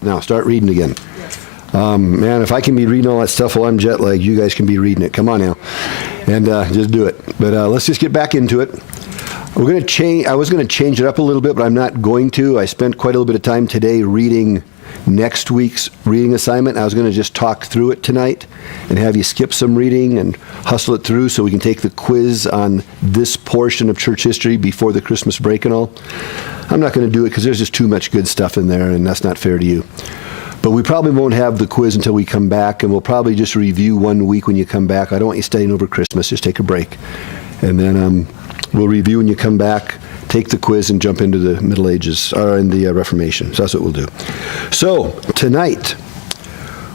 Now, start reading again. Man, if I can be reading all that stuff while I'm jet lagged, you guys can be reading it. Come on now. And just do it. But let's just get back into it. We're going to change. I was going to change it up a little bit, but I'm not going to. I spent quite a little bit of time today reading next week's reading assignment. I was going to just talk through it tonight and have you skip some reading and hustle it through so we can take the quiz on this portion of church history before the Christmas break and all. I'm not going to do it because there's just too much good stuff in there, and that's not fair to you. But we probably won't have the quiz until we come back, and we'll probably just review 1 week when you come back. I don't want you studying over Christmas. Just take a break. And then we'll review when you come back, take the quiz, and jump into the Middle Ages, or in the Reformation. So that's what we'll do. So tonight,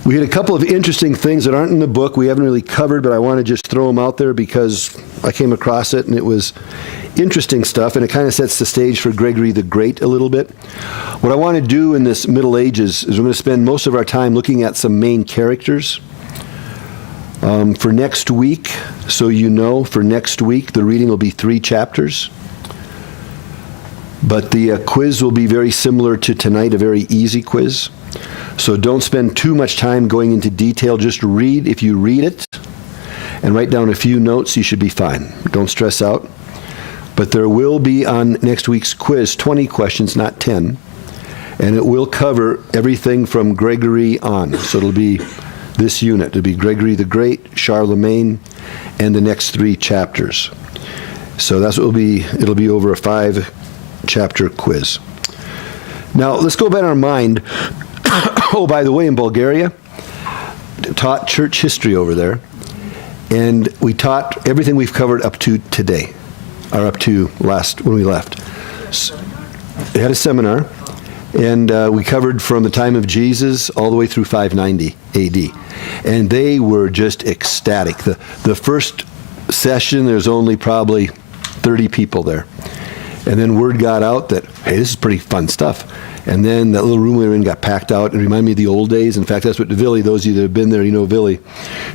we had a couple of interesting things that aren't in the book we haven't really covered, but I want to just throw them out there because I came across it, and it was interesting stuff, and it kind of sets the stage for Gregory the Great a little bit. What I want to do in this Middle Ages is we're going to spend most of our time looking at some main characters. For next week, so you know, for next week, the reading will be 3 chapters. But the quiz will be very similar to tonight, a very easy quiz. So don't spend too much time going into detail. Just read. If you read it and write down a few notes, you should be fine. Don't stress out. But there will be on next week's quiz 20 questions, not 10. And it will cover everything from Gregory on. So it'll be this unit. It'll be Gregory the Great, Charlemagne, and the next 3 chapters. So that's what it'll be. It'll be over a 5-chapter quiz. Now, let's go back in our mind. Oh, by the way, in Bulgaria, taught church history over there. And we taught everything we've covered up to today. Or up to when we left. So they had a seminar, and we covered from the time of Jesus all the way through 590 AD. And they were just ecstatic. The first session, there's only probably 30 people there. And then word got out that, hey, this is pretty fun stuff. And then that little room we were in got packed out and reminded me of the old days. In fact, that's what Villy, those of you that have been there, you know Villy,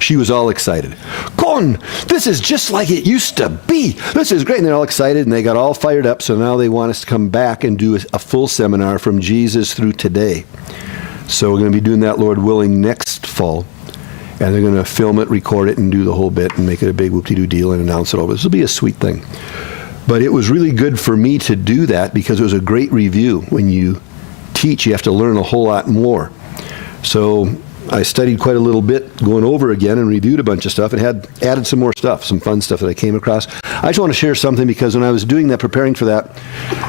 she was all excited. Con, this is just like it used to be. This is great. And they're all excited, and they got all fired up. So now they want us to come back and do a full seminar from Jesus through today. So we're going to be doing that, Lord willing, next fall. And they're going to film it, record it, and do the whole bit and make it a big whoop-de-doo deal and announce it all. This will be a sweet thing. But it was really good for me to do that because it was a great review. When you teach, you have to learn a whole lot more. So I studied quite a little bit, going over again and reviewed a bunch of stuff and had added some more stuff, some fun stuff that I came across. I just want to share something because when I was doing that, preparing for that,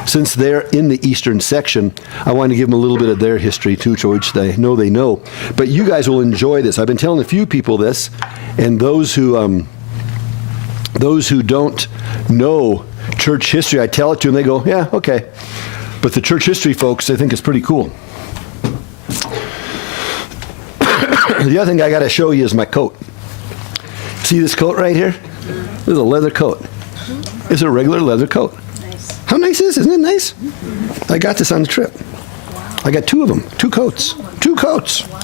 since they're in the eastern section, I wanted to give them a little bit of their history too, which they know. But you guys will enjoy this. I've been telling a few people this, and those who don't know church history, I tell it to them, they go, yeah, okay. But the church history folks, I think it's pretty cool. The other thing I got to show you is my coat. See this coat right here? This is a leather coat. It's a regular leather coat. Nice. How nice is it? Isn't it nice? I got this on the trip. I got 2 of them. 2 coats. 2 coats. Wow.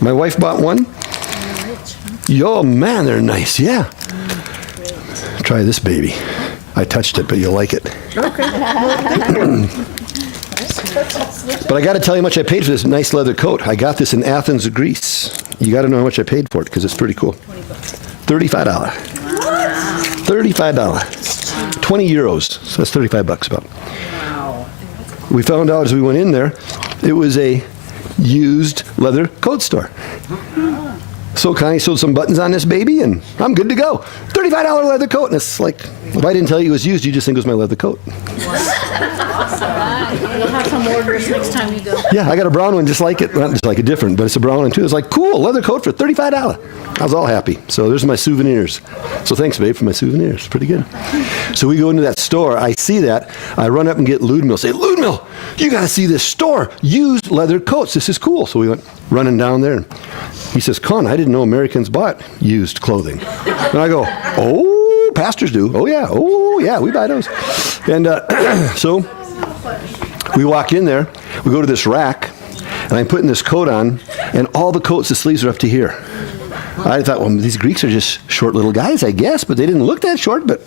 My wife bought one. Oh, man, they're nice. Yeah. Try this baby. I touched it, but you'll like it. Okay. But I got to tell you how much I paid for this nice leather coat. I got this in Athens, Greece. You got to know how much I paid for it because it's pretty cool. $35. Wow. $35. 20 euros. So that's $35 about. Wow. We found out as we went in there, it was a used leather coat store. So Connie sewed some buttons on this baby, and I'm good to go. $35 leather coat, and it's like, if I didn't tell you it was used, you just think it was my leather coat. You'll have some orders next time you go. Yeah, I got a brown one just like it. Not just like it, different, but it's a brown one too. It's like, cool, leather coat for $35. I was all happy. So there's my souvenirs. So thanks, babe, for my souvenirs. Pretty good. So we go into that store. I see that. I run up and get Ludmil. Say, Ludmil, you got to see this store. Used leather coats. This is cool. So we went running down there. He says, Con, I didn't know Americans bought used clothing. And I go, oh, pastors do. Oh, yeah, we buy those. And so we walk in there. We go to this rack, and I'm putting this coat on, and all the coats, the sleeves are up to here. I thought, well, these Greeks are just short little guys, I guess, but they didn't look that short. But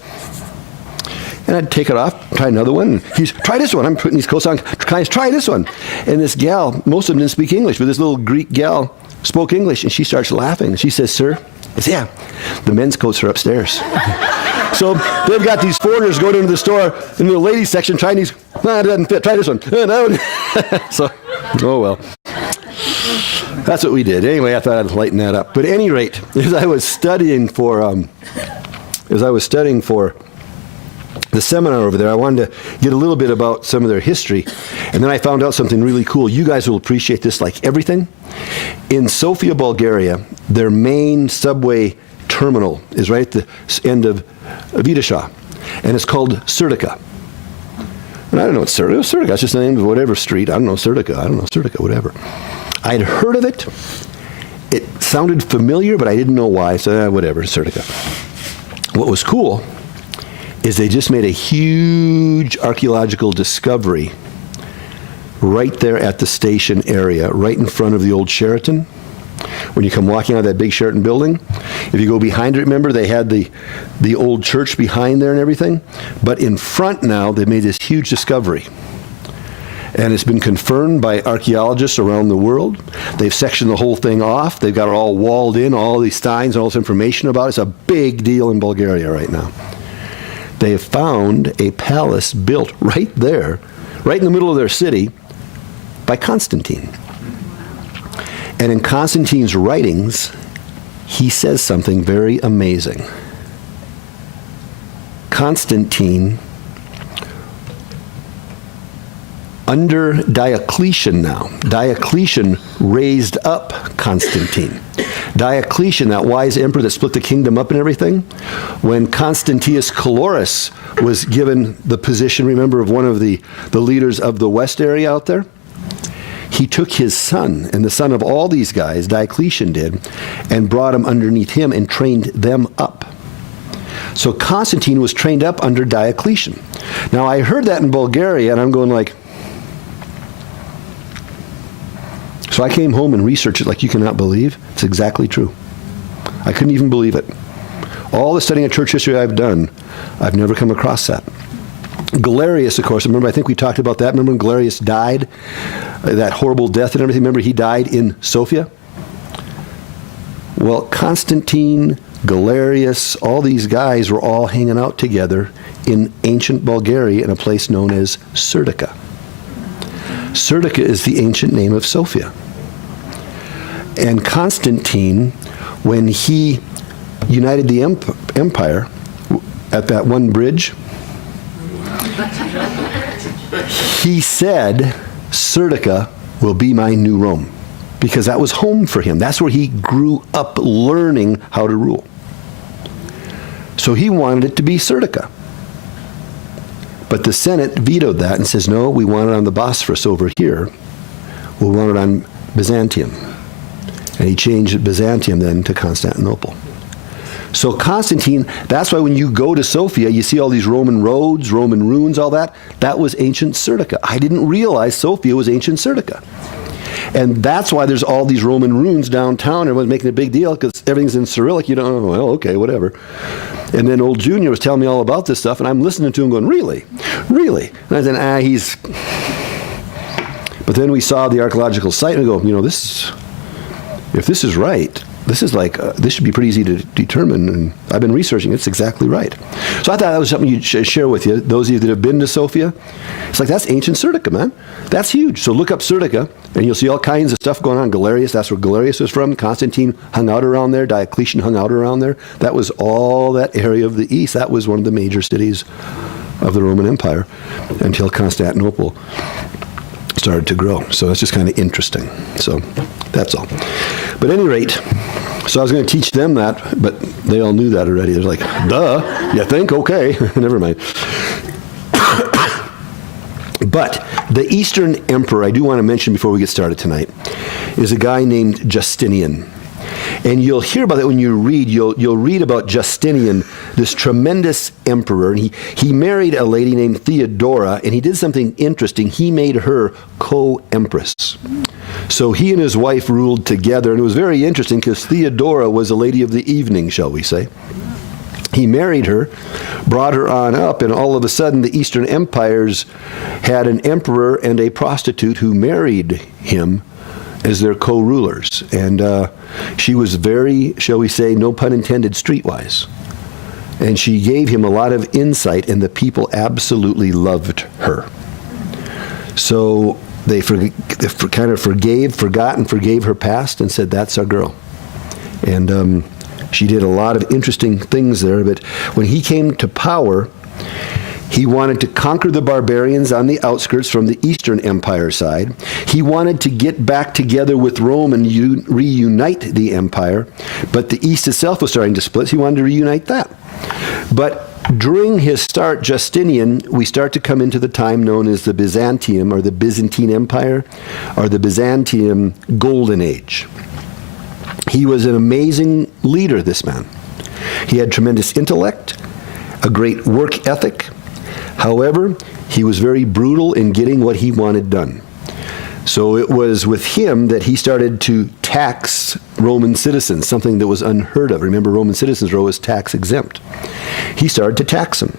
and I'd take it off, try another one. He's, try this one. I'm putting these coats on. try this one. And this gal, most of them didn't speak English, but this little Greek gal spoke English, and she starts laughing. She says, "Sir," I said, "Yeah, the men's coats are upstairs." So they've got these foreigners going into the store in the ladies section trying these. "No, it doesn't fit. Try this one." No. So, oh well. That's what we did. Anyway, I thought I'd lighten that up. But at any rate, as I was studying for the seminar over there, I wanted to get a little bit about some of their history. And then I found out something really cool. You guys will appreciate this like everything. In Sofia, Bulgaria, their main subway terminal is right at the end of Vidisha, and it's called Serdica. And I don't know what Serdica is. Serdica, it's just the name of whatever street. I don't know Serdica, whatever. I'd heard of it. It sounded familiar, but I didn't know why, so whatever, Serdica. What was cool is they just made a huge archaeological discovery right there at the station area, right in front of the old Sheraton. When you come walking out of that big Sheraton building, if you go behind it, remember they had the old church behind there and everything? But in front now, they've made this huge discovery. And it's been confirmed by archaeologists around the world. They've sectioned the whole thing off. They've got it all walled in, all these steins, all this information about it. It's a big deal in Bulgaria right now. They have found a palace built right there, right in the middle of their city, by Constantine. And in Constantine's writings, he says something very amazing. Constantine, under Diocletian now, Diocletian raised up Constantine. Diocletian, that wise emperor that split the kingdom up and everything, when Constantius Chlorus was given the position, remember, of one of the leaders of the West area out there, he took his son, and the son of all these guys, Diocletian did, and brought him underneath him and trained them up. So Constantine was trained up under Diocletian. Now, I heard that in Bulgaria, and I'm going like, so I came home and researched it like you cannot believe. It's exactly true. I couldn't even believe it. All the studying of church history I've done, I've never come across that. Galerius, of course, remember, I think we talked about that. Remember when Galerius died? That horrible death and everything. Remember he died in Sofia? Well, Constantine, Galerius, all these guys were all hanging out together in ancient Bulgaria in a place known as Serdica. Serdica is the ancient name of Sofia. And Constantine, when he united the empire at that one bridge, he said, Serdica will be my new Rome, because that was home for him. That's where he grew up learning how to rule. So he wanted it to be Serdica. But the Senate vetoed that and says, no, we want it on the Bosphorus over here. We want it on Byzantium. And he changed Byzantium then to Constantinople. So Constantine, that's why when you go to Sofia, you see all these Roman roads, Roman ruins, all that. That was ancient Serdica. I didn't realize Sofia was ancient Serdica. And that's why there's all these Roman ruins downtown. Everyone's making a big deal because everything's in Cyrillic. You don't know, well, okay, whatever. And then old Junior was telling me all about this stuff, and I'm listening to him going, really? Really? And I said, he's... But then we saw the archaeological site, and we go, if this is right, this is like, this should be pretty easy to determine, and I've been researching, it's exactly right. So I thought that was something you'd share with you, those of you that have been to Sofia. It's like, that's ancient Serdica, man. That's huge. So look up Serdica, and you'll see all kinds of stuff going on. Galerius, that's where Galerius was from. Constantine hung out around there. Diocletian hung out around there. That was all that area of the east. That was one of the major cities of the Roman Empire until Constantinople started to grow. So that's just kind of interesting. So that's all. But at any rate, so I was going to teach them that, but they all knew that already. They're like, duh, you think? Okay, never mind. But the Eastern emperor, I do want to mention before we get started tonight, is a guy named Justinian. And you'll hear about it when you read. You'll read about Justinian, this tremendous emperor. And he married a lady named Theodora, and he did something interesting. He made her co-empress. So he and his wife ruled together, and it was very interesting because Theodora was a lady of the evening, shall we say. He married her, brought her on up, and all of a sudden the Eastern empires had an emperor and a prostitute who married him as their co-rulers. And she was very, shall we say, no pun intended, streetwise. And she gave him a lot of insight, and the people absolutely loved her. So they kind of forgot and forgave her past and said, that's our girl. And she did a lot of interesting things there, but when he came to power, he wanted to conquer the barbarians on the outskirts from the Eastern Empire side. He wanted to get back together with Rome and reunite the empire, but the East itself was starting to split, so he wanted to reunite that. But during his start, Justinian, we start to come into the time known as the Byzantium, or the Byzantine Empire, or the Byzantium Golden Age. He was an amazing leader, this man. He had tremendous intellect, a great work ethic. However, he was very brutal in getting what he wanted done. So it was with him that he started to tax Roman citizens, something that was unheard of. Remember, Roman citizens were always tax exempt. He started to tax them.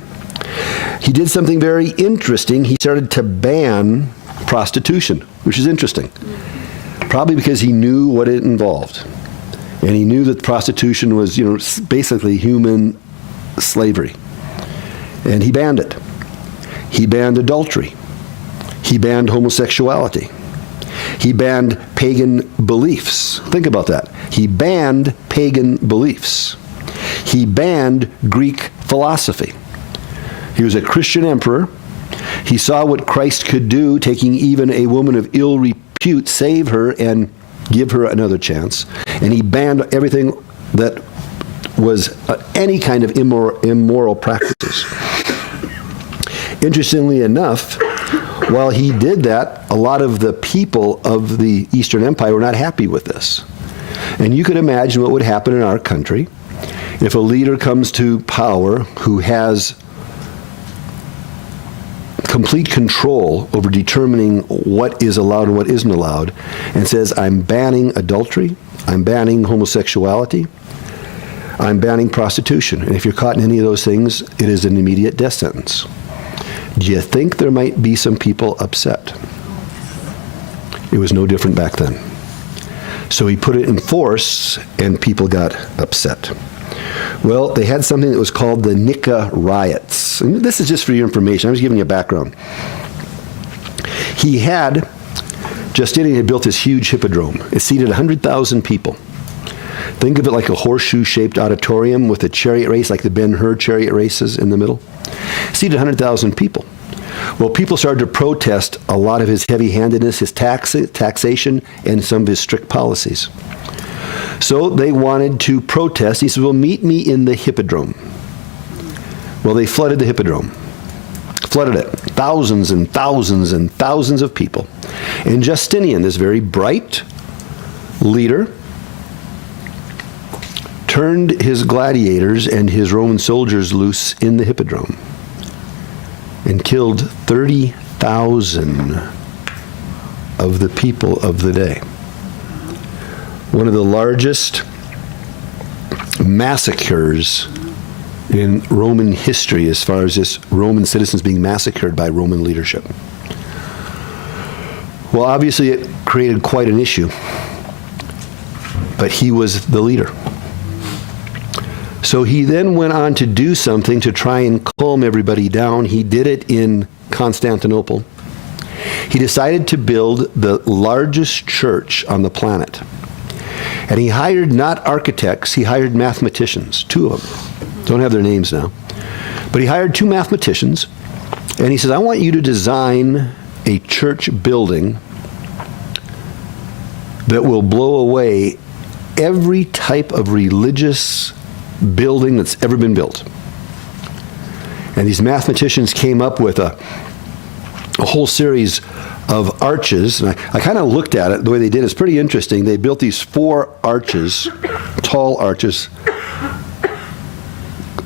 He did something very interesting. He started to ban prostitution, which is interesting. Probably because he knew what it involved. And he knew that prostitution was, basically human slavery. And he banned it. He banned adultery. He banned homosexuality. He banned pagan beliefs. Think about that. He banned pagan beliefs. He banned Greek philosophy. He was a Christian emperor. He saw what Christ could do, taking even a woman of ill repute, save her, and give her another chance. And he banned everything that was any kind of immoral practices. Interestingly enough, while he did that, a lot of the people of the Eastern Empire were not happy with this. And you could imagine what would happen in our country if a leader comes to power who has complete control over determining what is allowed and what isn't allowed, and says, I'm banning adultery, I'm banning homosexuality, I'm banning prostitution. And if you're caught in any of those things, it is an immediate death sentence. Do you think there might be some people upset? It was no different back then. So he put it in force, and people got upset. Well, they had something that was called the Nika riots. And this is just for your information. I'm just giving you a background. Justinian had built this huge hippodrome. It seated 100,000 people. Think of it like a horseshoe-shaped auditorium with a chariot race, like the Ben-Hur chariot races in the middle. Seated 100,000 people. Well, people started to protest a lot of his heavy-handedness, his taxation, and some of his strict policies. So they wanted to protest. He said, well, meet me in the hippodrome. Well, they flooded the hippodrome. Flooded it. Thousands and thousands and thousands of people. And Justinian, this very bright leader, turned his gladiators and his Roman soldiers loose in the hippodrome and killed 30,000 of the people of the day. One of the largest massacres in Roman history as far as just Roman citizens being massacred by Roman leadership. Well, obviously it created quite an issue, but he was the leader. So he then went on to do something to try and calm everybody down. He did it in Constantinople. He decided to build the largest church on the planet. And he hired not architects, he hired mathematicians, two of them. Don't have their names now. But he hired two mathematicians, and he says, I want you to design a church building that will blow away every type of religious building that's ever been built. And these mathematicians came up with a whole series of arches. And I kind of looked at it, the way they did it's pretty interesting. They built these 4 arches, tall arches,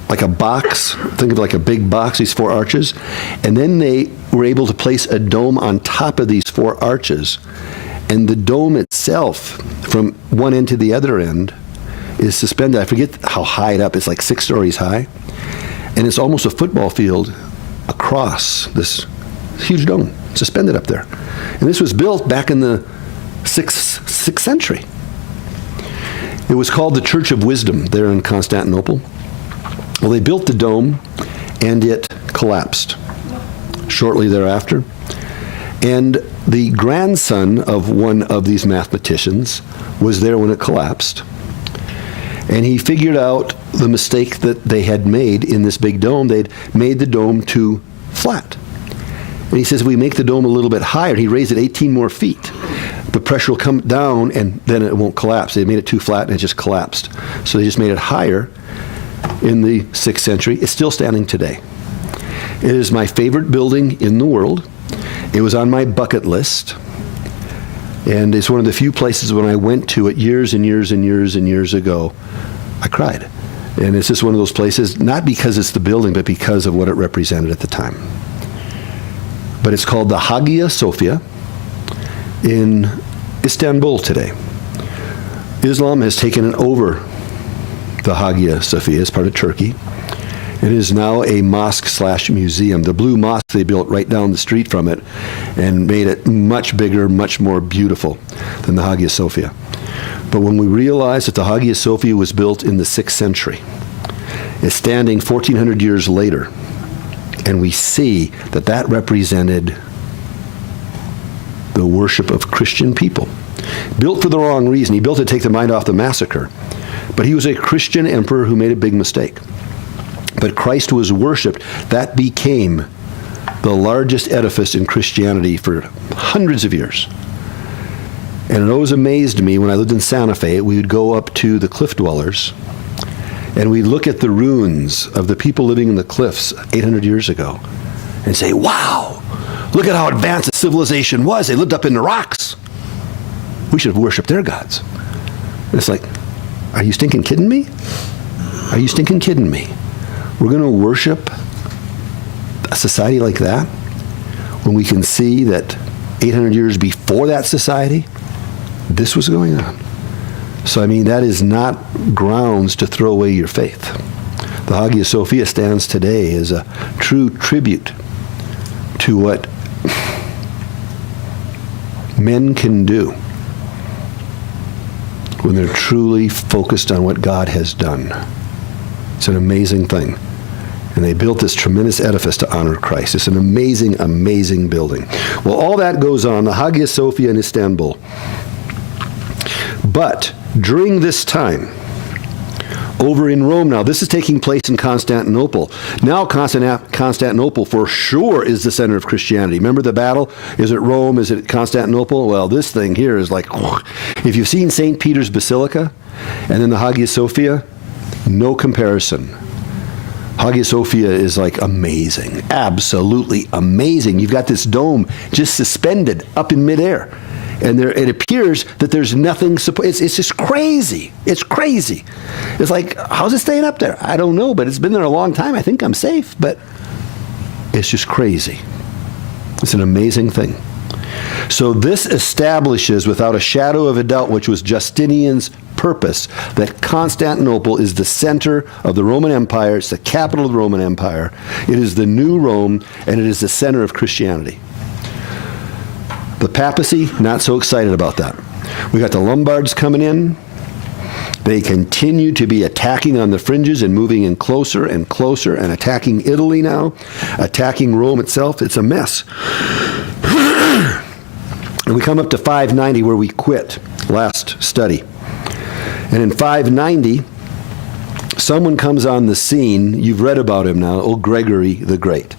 like a box. Think of it like a big box, these 4 arches. And then they were able to place a dome on top of these 4 arches. And the dome itself, from one end to the other end, is suspended. I forget how high it up. It's like 6 stories high. And it's almost a football field across this huge dome, suspended up there. And this was built back in the 6th century. It was called the Church of Wisdom there in Constantinople. Well, they built the dome, and it collapsed shortly thereafter. And the grandson of one of these mathematicians was there when it collapsed. And he figured out the mistake that they had made in this big dome. They'd made the dome too flat. And he says, we make the dome a little bit higher. He raised it 18 more feet. The pressure will come down, and then it won't collapse. They made it too flat, and it just collapsed. So they just made it higher in the 6th century. It's still standing today. It is my favorite building in the world. It was on my bucket list. And it's one of the few places when I went to it years and years and years and years ago, I cried. And it's just one of those places, not because it's the building, but because of what it represented at the time. But it's called the Hagia Sophia in Istanbul today. Islam has taken over the Hagia Sophia as part of Turkey. It is now a mosque/museum. The blue mosque they built right down the street from it and made it much bigger, much more beautiful than the Hagia Sophia. But when we realize that the Hagia Sophia was built in the 6th century, it's standing 1,400 years later, and we see that that represented the worship of Christian people. Built for the wrong reason. He built it to take the mind off the massacre. But he was a Christian emperor who made a big mistake. But Christ was worshipped. That became the largest edifice in Christianity for hundreds of years. And it always amazed me when I lived in Santa Fe, we would go up to the cliff dwellers and we'd look at the ruins of the people living in the cliffs 800 years ago and say, wow, look at how advanced the civilization was. They lived up in the rocks. We should have worshipped their gods. And it's like, are you stinking kidding me? Are you stinking kidding me? We're going to worship a society like that when we can see that 800 years before that society, this was going on. So, I mean, that is not grounds to throw away your faith. The Hagia Sophia stands today as a true tribute to what men can do when they're truly focused on what God has done. It's an amazing thing. And they built this tremendous edifice to honor Christ. It's an amazing, amazing building. Well, all that goes on, the Hagia Sophia in Istanbul. But during this time, over in Rome now, this is taking place in Constantinople. Now Constantinople for sure is the center of Christianity. Remember the battle? Is it Rome? Is it Constantinople? Well, this thing here is like, if you've seen St. Peter's Basilica and then the Hagia Sophia, no comparison. Hagia Sophia is like amazing, absolutely amazing. You've got this dome just suspended up in midair. And there, it appears that there's nothing, it's just crazy. It's crazy. It's like, how's it staying up there? I don't know, but it's been there a long time. I think I'm safe, but it's just crazy. It's an amazing thing. So this establishes without a shadow of a doubt, which was Justinian's purpose, that Constantinople is the center of the Roman Empire. It's the capital of the Roman Empire. It is the new Rome, and it is the center of Christianity. The papacy, not so excited about that. We got the Lombards coming in. They continue to be attacking on the fringes and moving in closer and closer and attacking Italy now, attacking Rome itself. It's a mess. And we come up to 590 where we quit last study. And in 590, someone comes on the scene. You've read about him now, old Gregory the Great.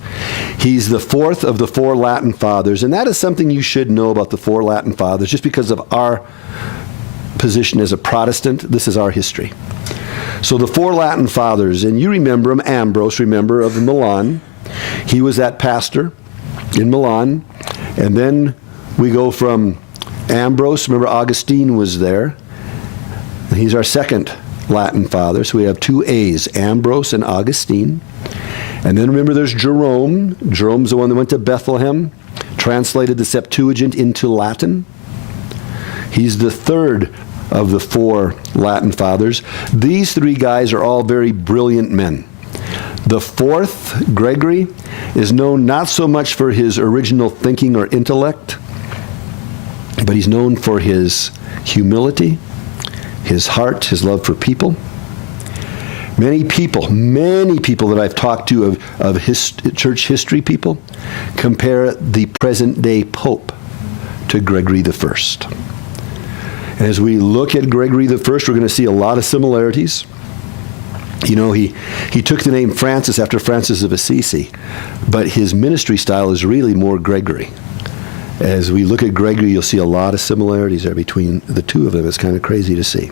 He's the fourth of the four Latin fathers, and that is something you should know about the four Latin fathers, just because of our position as a Protestant. This is our history. So the four Latin fathers, and you remember him, Ambrose, remember, of Milan. He was that pastor in Milan. And then we go from Ambrose, remember Augustine was there. And he's our second Latin father. So we have two A's, Ambrose and Augustine. And then remember there's Jerome. Jerome's the one that went to Bethlehem, translated the Septuagint into Latin. He's the third of the four Latin fathers. These three guys are all very brilliant men. The fourth, Gregory, is known not so much for his original thinking or intellect, but he's known for his humility, his heart, his love for people. Many people that I've talked to of church history people compare the present day Pope to Gregory the First. And as we look at Gregory the First, we're going to see a lot of similarities. You know, he took the name Francis after Francis of Assisi, but his ministry style is really more Gregory. As we look at Gregory, you'll see a lot of similarities there between the two of them. It's kind of crazy to see.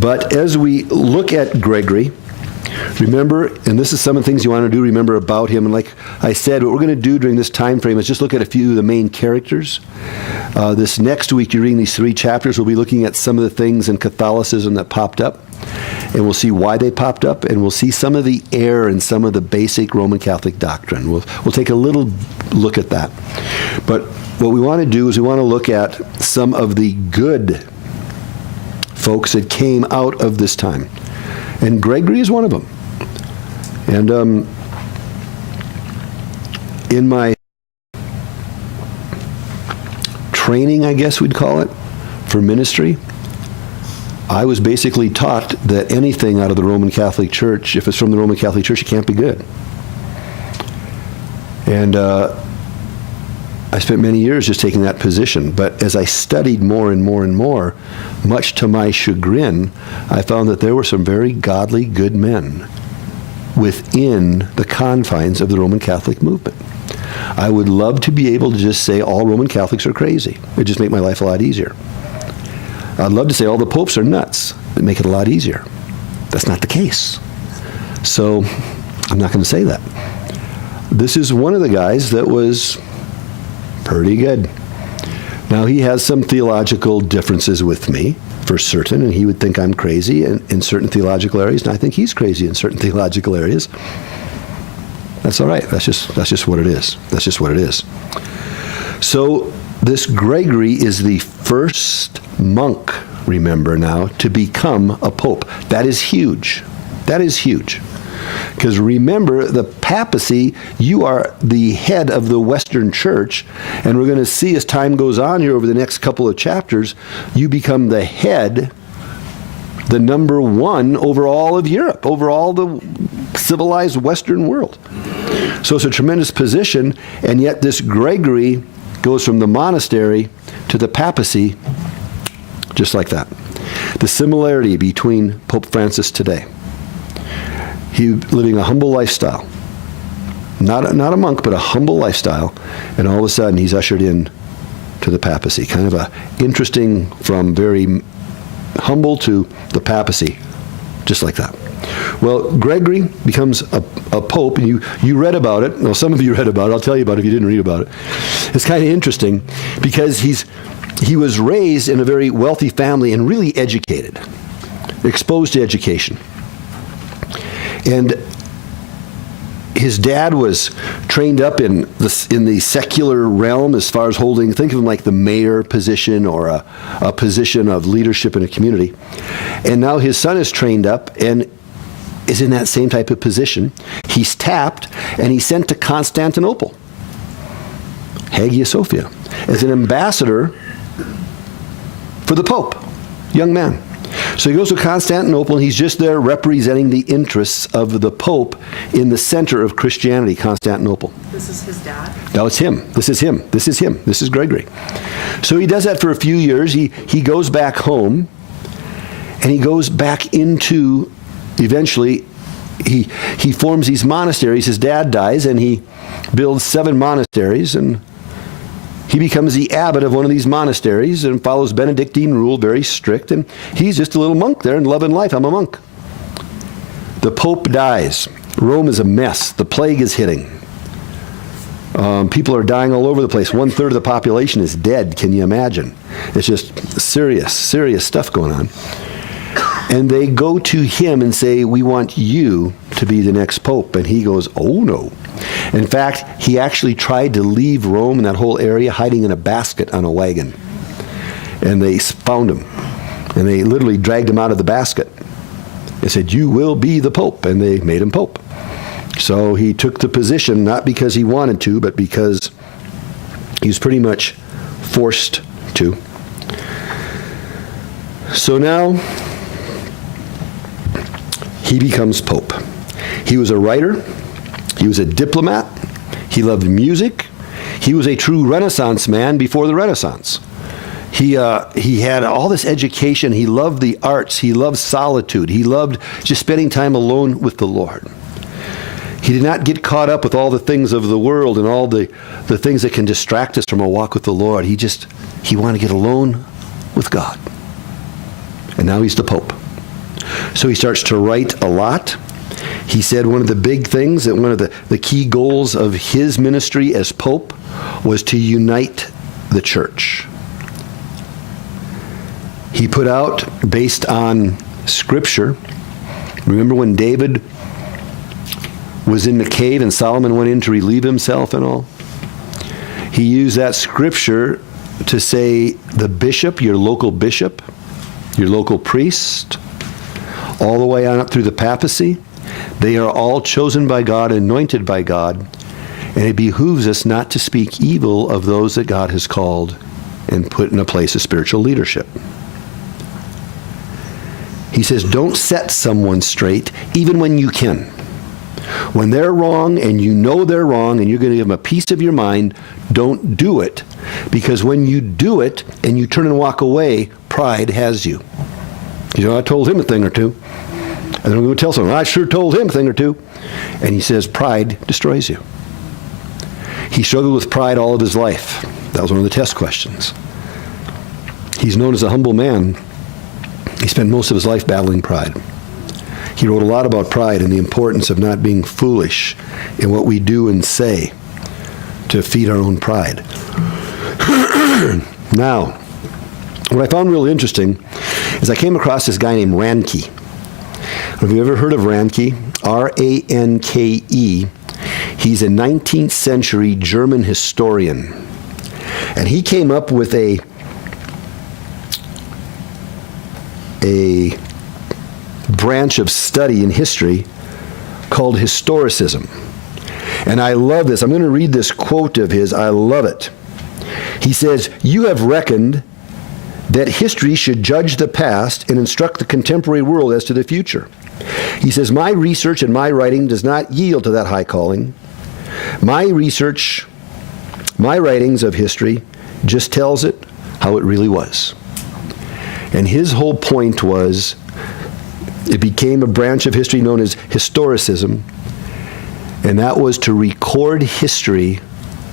But as we look at Gregory, remember, and this is some of the things you want to do, remember about him. And like I said, what we're going to do during this time frame is just look at a few of the main characters. This next week, you're reading these 3 chapters. We'll be looking at some of the things in Catholicism that popped up. And we'll see why they popped up, and we'll see some of the error in some of the basic Roman Catholic doctrine. We'll take a little look at that. But what we want to do is we want to look at some of the good folks that came out of this time. And Gregory is one of them. And in my training, I guess we'd call it, for ministry, I was basically taught that anything out of the Roman Catholic Church, if it's from the Roman Catholic Church, it can't be good. And I spent many years just taking that position. But as I studied more and more and more, much to my chagrin, I found that there were some very godly, good men within the confines of the Roman Catholic movement. I would love to be able to just say all Roman Catholics are crazy. It would just make my life a lot easier. I'd love to say all the popes are nuts. It'd make it a lot easier. That's not the case. So I'm not going to say that. This is one of the guys that was pretty good. Now, he has some theological differences with me, for certain, and he would think I'm crazy in certain theological areas, and I think he's crazy in certain theological areas. That's all right. That's just what it is. That's just what it is. So this Gregory is the first monk, remember now, to become a pope. That is huge. That is huge. Because remember, the papacy, you are the head of the Western Church, and we're going to see as time goes on here over the next couple of chapters, you become the head, the number one over all of Europe, over all the civilized Western world. So it's a tremendous position, and yet this Gregory goes from the monastery to the papacy just like that. The similarity between Pope Francis today. He living a humble lifestyle. Not a monk, but a humble lifestyle. And all of a sudden, he's ushered in to the papacy. Kind of a interesting from very humble to the papacy, just like that. Well, Gregory becomes a pope, and you read about it. Well, some of you read about it. I'll tell you about it if you didn't read about it. It's kind of interesting because he was raised in a very wealthy family and really educated, exposed to education. And his dad was trained up in the secular realm as far as holding, think of him like the mayor position or a position of leadership in a community. And now his son is trained up and is in that same type of position. He's tapped and he's sent to Constantinople, Hagia Sophia, as an ambassador for the Pope, young man. So he goes to Constantinople, and he's just there representing the interests of the Pope in the center of Christianity, Constantinople. This is his dad? No, it's him. This is him. This is him. This is Gregory. So he does that for a few years. He goes back home, and he goes back into, eventually, he forms these monasteries. His dad dies, and he builds 7 monasteries, and he becomes the abbot of one of these monasteries and follows Benedictine rule, very strict, and he's just a little monk there and loving life. I'm a monk. The Pope dies. Rome is a mess. The plague is hitting. People are dying all over the place. 1/3 of the population is dead. Can you imagine? It's just serious, serious stuff going on. And they go to him and say, we want you to be the next pope. And he goes, oh no. In fact, he actually tried to leave Rome and that whole area hiding in a basket on a wagon. And they found him. And they literally dragged him out of the basket. They said, "You will be the Pope." And they made him Pope. So he took the position not because he wanted to, but because he was pretty much forced to. So now he becomes Pope. He was a writer. He was a diplomat. He loved music. He was a true Renaissance man before the Renaissance. He had all this education. He loved the arts. He loved solitude. He loved just spending time alone with the Lord. He did not get caught up with all the things of the world and all the things that can distract us from a walk with the Lord. He wanted to get alone with God. And now he's the Pope. So he starts to write a lot. He said one of the big things, that one of the key goals of his ministry as Pope was to unite the church. He put out, based on Scripture, remember when David was in the cave and Solomon went in to relieve himself and all? He used that Scripture to say the bishop, your local priest, all the way on up through the papacy, they are all chosen by God, anointed by God, and it behooves us not to speak evil of those that God has called and put in a place of spiritual leadership. He says, don't set someone straight, even when you can. When they're wrong and you know they're wrong and you're going to give them a piece of your mind, don't do it. Because when you do it and you turn and walk away, pride has you. You know, I told him a thing or two. And then I'm going to tell someone, I sure told him a thing or two. And he says, pride destroys you. He struggled with pride all of his life. That was one of the test questions. He's known as a humble man. He spent most of his life battling pride. He wrote a lot about pride and the importance of not being foolish in what we do and say to feed our own pride. Now, what I found really interesting is I came across this guy named Ranke. Have you ever heard of Ranke? R-A-N-K-E. He's a 19th century German historian. And he came up with a branch of study in history called historicism. And I love this. I'm going to read this quote of his. I love it. He says, "You have reckoned that history should judge the past and instruct the contemporary world as to the future." He says, "My research and my writing does not yield to that high calling. My research, my writings of history just tells it how it really was." And his whole point was, it became a branch of history known as historicism, and that was to record history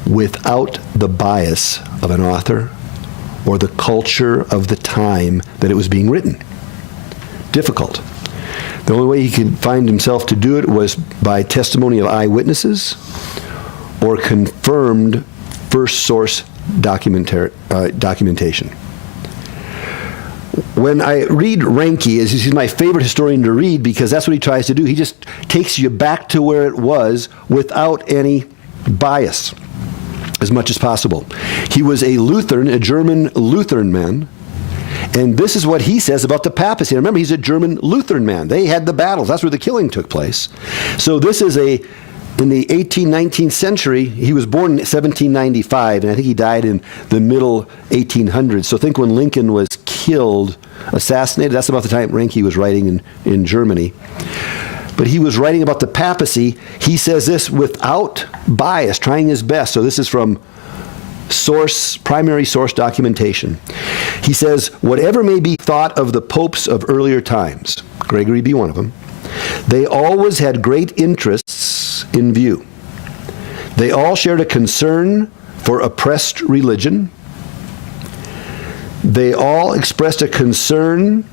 without the bias of an author or the culture of the time that it was being written. Difficult. The only way he could find himself to do it was by testimony of eyewitnesses or confirmed first source documentation. When I read Ranke, he's my favorite historian to read because that's what he tries to do. He just takes you back to where it was without any bias as much as possible. He was a Lutheran, a German Lutheran man, and this is what he says about the papacy. Now remember, he's a German Lutheran man. They had the battles. That's where the killing took place. So this is in the 19th century, he was born in 1795, and I think he died in the middle 1800s. So think when Lincoln was killed, assassinated, that's about the time Ranke was writing in Germany. But he was writing about the papacy. He says this without bias, trying his best. So this is from primary source documentation. He says, whatever may be thought of the popes of earlier times, Gregory be one of them, they always had great interests in view. They all shared a concern for oppressed religion. They all expressed a concern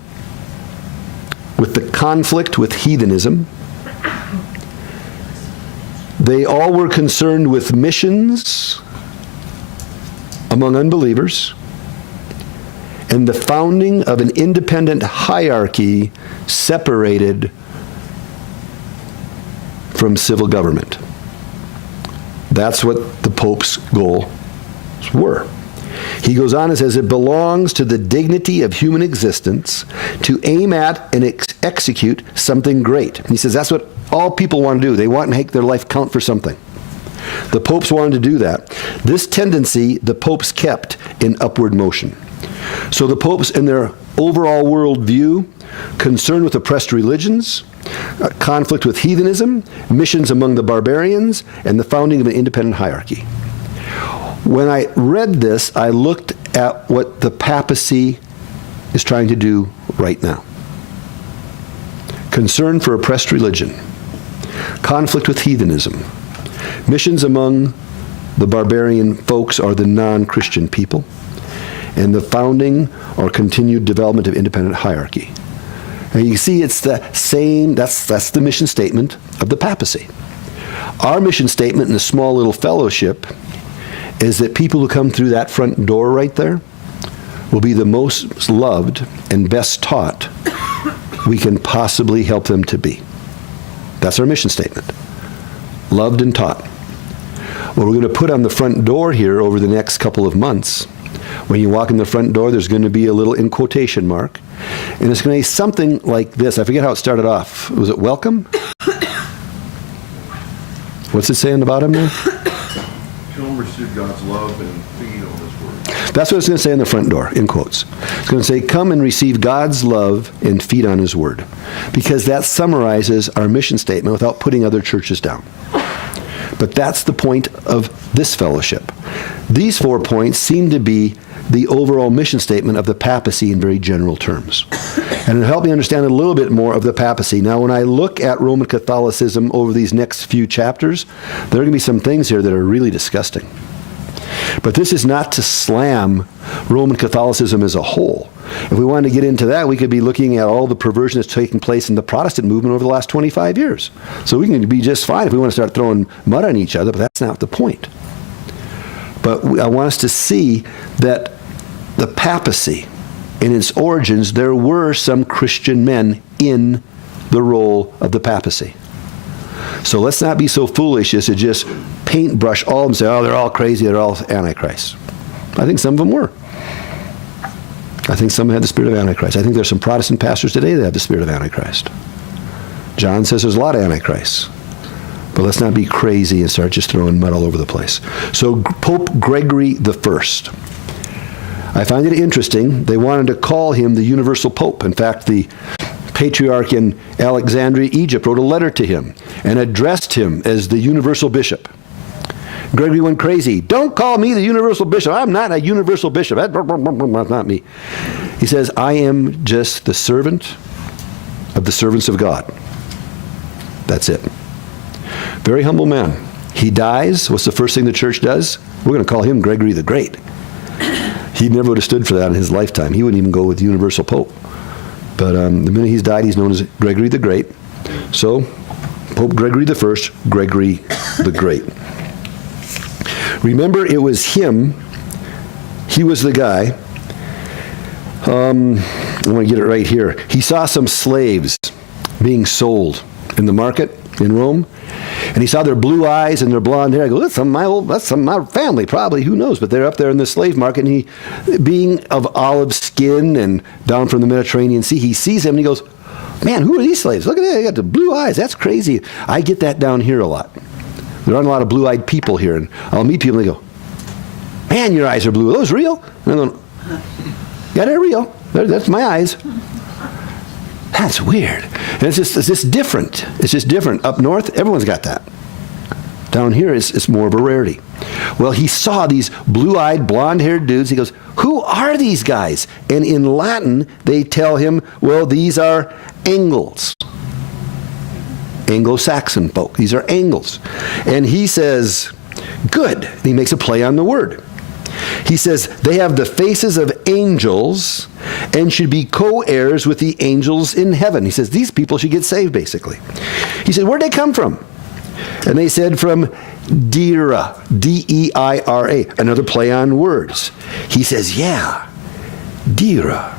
with the conflict with heathenism. They all were concerned with missions among unbelievers and the founding of an independent hierarchy separated from civil government. That's what the Pope's goals were. He goes on and says, it belongs to the dignity of human existence to aim at and execute something great. And he says that's what all people want to do. They want to make their life count for something. The popes wanted to do that. This tendency the popes kept in upward motion. So the popes, in their overall worldview, concern with oppressed religions, conflict with heathenism, missions among the barbarians, and the founding of an independent hierarchy. When I read this, I looked at what the papacy is trying to do right now. Concern for oppressed religion, conflict with heathenism, missions among the barbarian folks or the non-Christian people, and the founding or continued development of independent hierarchy. And you see it's the same, that's the mission statement of the papacy. Our mission statement in a small little fellowship is that people who come through that front door right there will be the most loved and best taught we can possibly help them to be. That's our mission statement. Loved and taught. What we're going to put on the front door here over the next couple of months, when you walk in the front door, there's going to be a little in quotation mark, and it's going to be something like this. I forget how it started off. Was it welcome? What's it saying about him there? Come receive God's love and feed on His word. That's what it's going to say in the front door, in quotes. It's going to say, come and receive God's love and feed on His word. Because that summarizes our mission statement without putting other churches down. But that's the point of this fellowship. These 4 points seem to be the overall mission statement of the papacy in very general terms. And it'll help me understand a little bit more of the papacy. Now, when I look at Roman Catholicism over these next few chapters, there are going to be some things here that are really disgusting. But this is not to slam Roman Catholicism as a whole. If we wanted to get into that, we could be looking at all the perversion that's taking place in the Protestant movement over the last 25 years. So we can be just fine if we want to start throwing mud on each other, but that's not the point. But I want us to see that the papacy, in its origins, there were some Christian men in the role of the papacy. So let's not be so foolish as to just paintbrush all of them and say, oh, they're all crazy, they're all antichrists. I think some of them were. I think some had the spirit of Antichrist. I think there's some Protestant pastors today that have the spirit of Antichrist. John says there's a lot of Antichrists. But let's not be crazy and start just throwing mud all over the place. So Pope Gregory I. I find it interesting. They wanted to call him the universal pope. In fact, the patriarch in Alexandria, Egypt, wrote a letter to him and addressed him as the universal bishop. Gregory went crazy. Don't call me the universal bishop. I'm not a universal bishop. That's not me. He says, I am just the servant of the servants of God. That's it. Very humble man. He dies. What's the first thing the church does? We're going to call him Gregory the Great. He never would have stood for that in his lifetime. He wouldn't even go with universal pope. But the minute he's died, he's known as Gregory the Great. So, Pope Gregory I, Gregory the Great. Remember, it was him. He was the guy. I want to get it right here. He saw some slaves being sold in the market in Rome. And he saw their blue eyes and their blonde hair. I go, that's some of my family, probably. Who knows? But they're up there in the slave market. And he, being of olive skin and down from the Mediterranean Sea, he sees him and he goes, man, who are these slaves? Look at that. They got the blue eyes. That's crazy. I get that down here a lot. There aren't a lot of blue-eyed people here. And I'll meet people and they go, man, your eyes are blue. Are those real? And I'm going, yeah, they're real. That's my eyes. That's weird. And it's just different. It's just different. Up north, everyone's got that. Down here, it's more of a rarity. Well, he saw these blue-eyed, blonde-haired dudes. He goes, who are these guys? And in Latin, they tell him, well, these are Angles. Anglo-Saxon folk. These are Angles. And he says, good. And he makes a play on the word. He says, they have the faces of angels and should be co-heirs with the angels in heaven. He says, these people should get saved, basically. He said, where'd they come from? And they said, from Deira, D-E-I-R-A, another play on words. He says, yeah, Deira.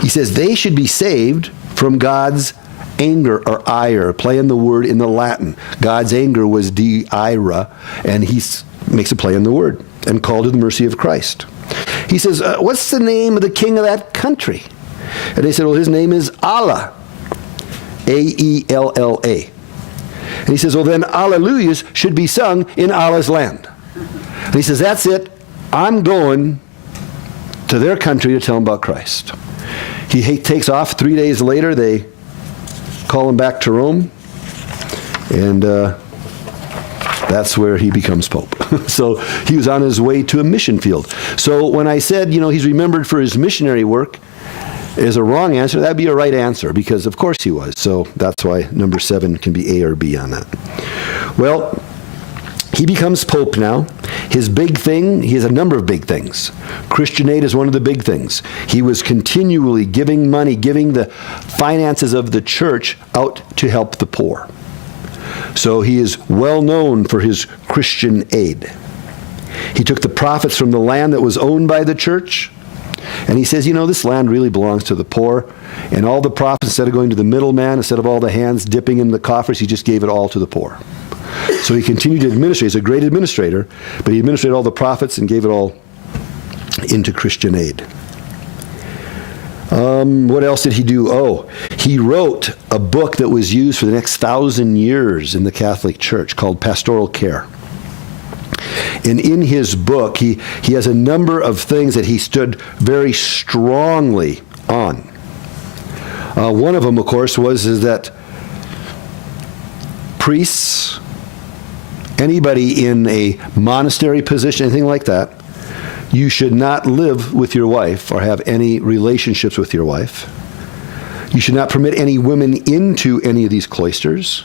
He says, they should be saved from God's anger or ire, play on the word in the Latin. God's anger was de ira, and he makes a play on the word and called to the mercy of Christ. He says, what's the name of the king of that country? And they said, well, his name is Allah. A-E-L-L-A. And he says, well, then Alleluias should be sung in Allah's land. And he says, that's it. I'm going to their country to tell them about Christ. He takes off. 3 days later, they call him back to Rome. And that's where he becomes Pope. So he was on his way to a mission field. So when I said, he's remembered for his missionary work, is a wrong answer, that'd be a right answer, because of course he was. So that's why number 7 can be A or B on that. Well, he becomes Pope now. His big thing, he has a number of big things. Christian aid is one of the big things. He was continually giving money, giving the finances of the church out to help the poor. So he is well known for his Christian aid. He took the profits from the land that was owned by the church, and he says, this land really belongs to the poor, and all the profits, instead of going to the middleman, instead of all the hands dipping in the coffers, he just gave it all to the poor. So he continued to administrate. He's a great administrator, but he administrated all the profits and gave it all into Christian aid. What else did he do? Oh, he wrote a book that was used for the next 1,000 years in the Catholic Church called Pastoral Care. And in his book, he has a number of things that he stood very strongly on. One of them, of course, is that priests, anybody in a monastery position, anything like that, you should not live with your wife or have any relationships with your wife. You should not permit any women into any of these cloisters.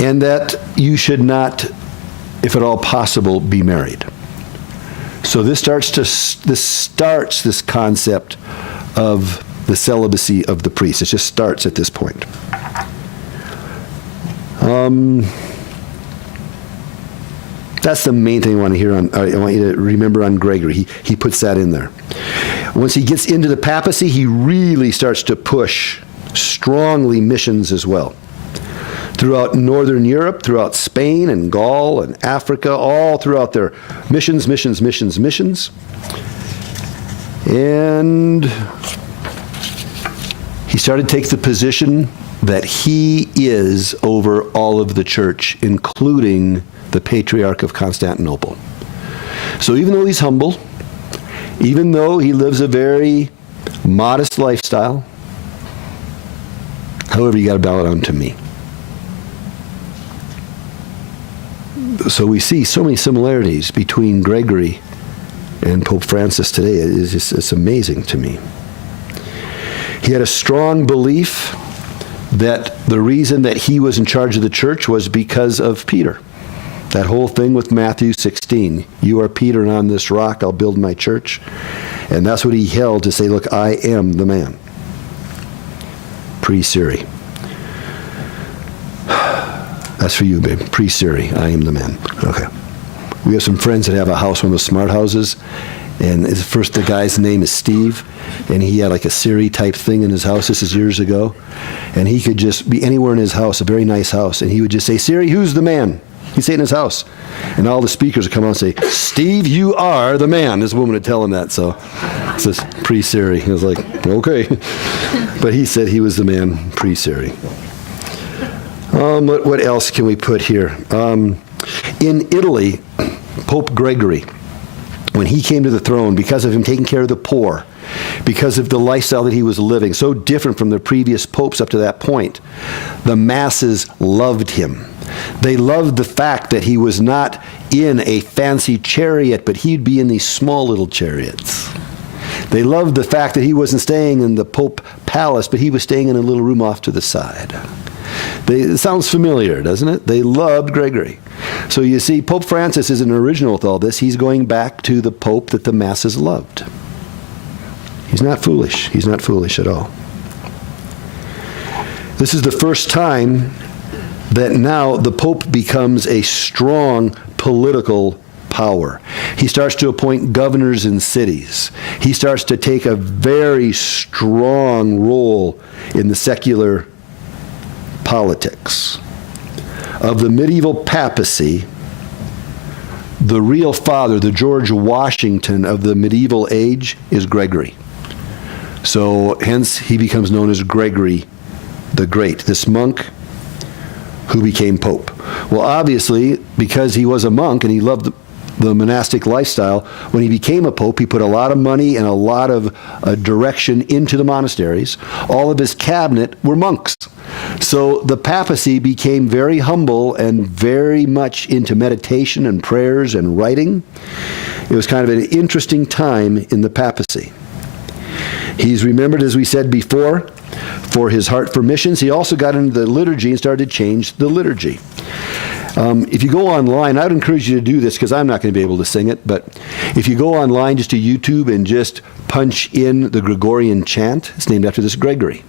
And that you should not, if at all possible, be married. So this starts this concept of the celibacy of the priest. It just starts at this point. That's the main thing I want you to remember on Gregory. He puts that in there. Once he gets into the papacy, he really starts to push strongly missions as well. Throughout Northern Europe, throughout Spain and Gaul and Africa, all throughout their missions. And he started to take the position that he is over all of the church, including the Patriarch of Constantinople. So even though he's humble, even though he lives a very modest lifestyle, however, you got to bow down to me. So we see so many similarities between Gregory and Pope Francis today. It's amazing to me. He had a strong belief that the reason that he was in charge of the church was because of Peter. That whole thing with Matthew 16, you are Peter, and on this rock I'll build my church. And that's what he held to say, look, I am the man. Pre-Siri. That's for you, babe. Pre-Siri, I am the man. Okay. We have some friends that have a house, one of those smart houses, and the guy's name is Steve, and he had like a Siri type thing in his house. This is years ago. And he could just be anywhere in his house, a very nice house, and he would just say, Siri, who's the man? He'd say it in his house. And all the speakers would come out and say, Steve, you are the man. This woman would tell him that. So it says pre-Siri. He was like, okay. But he said he was the man pre-Siri. What else can we put here? In Italy, Pope Gregory, when he came to the throne, because of him taking care of the poor, because of the lifestyle that he was living, so different from the previous popes up to that point, the masses loved him. They loved the fact that he was not in a fancy chariot, but he'd be in these small little chariots. They loved the fact that he wasn't staying in the Pope Palace, but he was staying in a little room off to the side. It sounds familiar, doesn't it? They loved Gregory. So you see, Pope Francis isn't original with all this. He's going back to the Pope that the masses loved. He's not foolish. He's not foolish at all. This is the first time that now the Pope becomes a strong political power. He starts to appoint governors in cities. He starts to take a very strong role in the secular politics. Of the medieval papacy, The real father, the George Washington of the medieval age, is Gregory. So hence he becomes known as Gregory the Great, this monk who became pope. Well, obviously, because he was a monk and he loved the monastic lifestyle, when he became a pope, he put a lot of money and a lot of direction into the monasteries. All of his cabinet were monks. So the papacy became very humble and very much into meditation and prayers and writing. It was kind of an interesting time in the papacy. He's remembered, as we said before, for his heart for missions. He also got into the liturgy and started to change the liturgy. If you go online, I would encourage you to do this because I'm not going to be able to sing it, but if you go online just to YouTube and just punch in the Gregorian chant, it's named after this Gregory.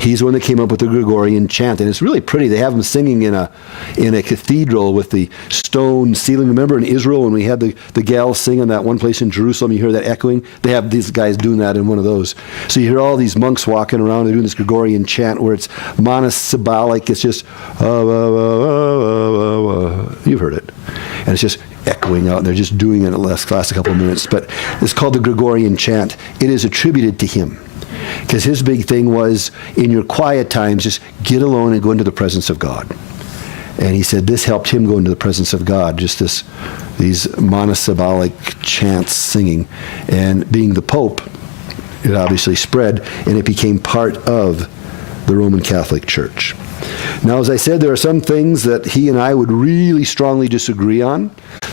He's the one that came up with the Gregorian chant, and it's really pretty. They have him singing in a cathedral with the stone ceiling. Remember in Israel when we had the gals sing in that one place in Jerusalem, you hear that echoing? They have these guys doing that in one of those. So you hear all these monks walking around, they're doing this Gregorian chant where it's monosyllabic. It's just, you've heard it. And it's just echoing out, and they're just doing it in the last couple of minutes. But it's called the Gregorian chant. It is attributed to him. Because his big thing was, in your quiet times, just get alone and go into the presence of God. And he said this helped him go into the presence of God, just these monosyllabic chants singing. And being the Pope, it obviously spread, and it became part of the Roman Catholic Church. Now, as I said, there are some things that he and I would really strongly disagree on.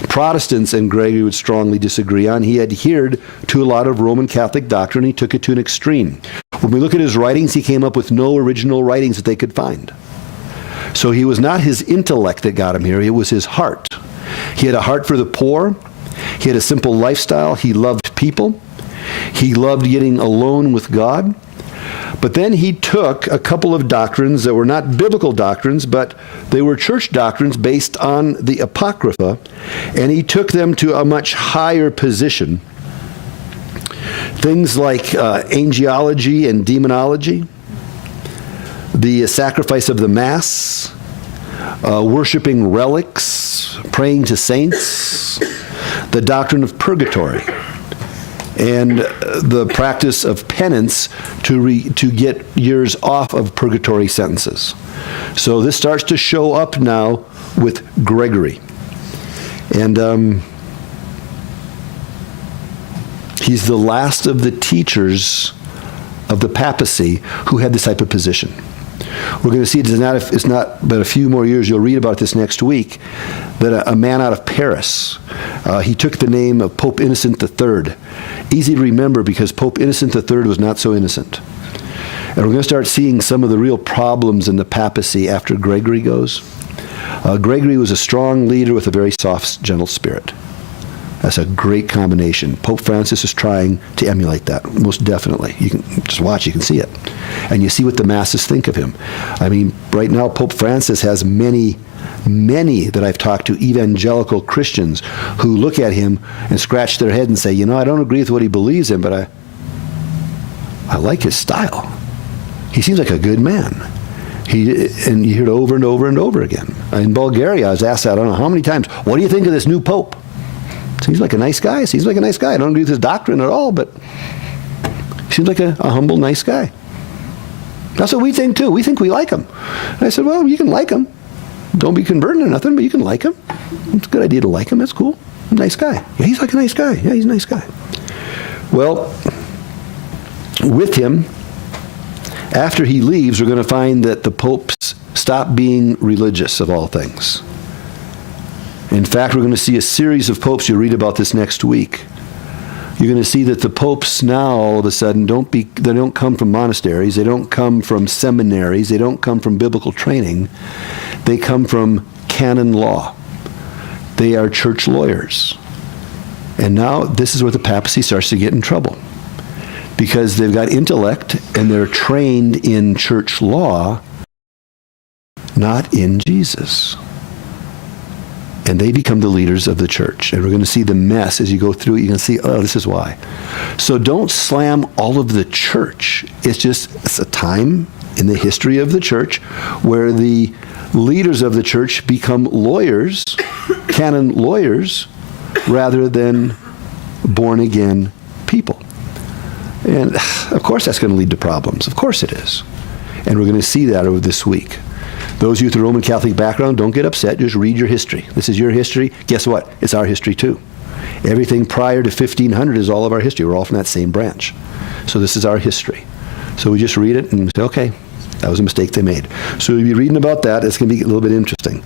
Protestants and Gregory would strongly disagree on. He adhered to a lot of Roman Catholic doctrine. He took it to an extreme. When we look at his writings, he came up with no original writings that they could find. So he was not his intellect that got him here. It was his heart. He had a heart for the poor. He had a simple lifestyle. He loved people. He loved getting alone with God. But then he took a couple of doctrines that were not biblical doctrines, but they were church doctrines based on the Apocrypha, and he took them to a much higher position. Things like angelology and demonology, the sacrifice of the Mass, worshiping relics, praying to saints, the doctrine of purgatory, and the practice of penance to get years off of purgatory sentences. So this starts to show up now with Gregory. And he's the last of the teachers of the papacy who had this type of position. We're going to see it's not but a few more years, you'll read about this next week, that a man out of Paris, he took the name of Pope Innocent III. Easy to remember because Pope Innocent III was not so innocent. And we're going to start seeing some of the real problems in the papacy after Gregory goes. Gregory was a strong leader with a very soft, gentle spirit. That's a great combination. Pope Francis is trying to emulate that, most definitely. You can just watch, you can see it. And you see what the masses think of him. I mean, right now, Pope Francis has many that I've talked to, evangelical Christians, who look at him and scratch their head and say, you know, I don't agree with what he believes in, but I like his style. He seems like a good man. And you hear it over and over and over again. In Bulgaria, I was asked that, I don't know how many times, what do you think of this new Pope? Seems like a nice guy. Seems like a nice guy. I don't agree with his doctrine at all, but he seems like a humble, nice guy. That's what we think, too. We think we like him. And I said, well, you can like him. Don't be converted or nothing, but you can like him. It's a good idea to like him. That's cool. Nice guy. Yeah, he's like a nice guy. Yeah, he's a nice guy. Well, with him, after he leaves, we're going to find that the popes stop being religious of all things. In fact, we're going to see a series of popes. You'll read about this next week. You're going to see that the popes now, all of a sudden, they don't come from monasteries. They don't come from seminaries. They don't come from biblical training. They come from canon law. They are church lawyers. And now this is where the papacy starts to get in trouble. Because they've got intellect and they're trained in church law, not in Jesus. And they become the leaders of the church. And we're going to see the mess as you go through it. You can see, oh, this is why. So don't slam all of the church. It's a time in the history of the church where the leaders of the church become lawyers, canon lawyers, rather than born-again people. And, of course, that's going to lead to problems. Of course it is. And we're going to see that over this week. Those of you with a Roman Catholic background, don't get upset. Just read your history. This is your history. Guess what? It's our history, too. Everything prior to 1500 is all of our history. We're all from that same branch. So this is our history. So we just read it and say, okay, that was a mistake they made. So we'll be reading about that. It's going to be a little bit interesting.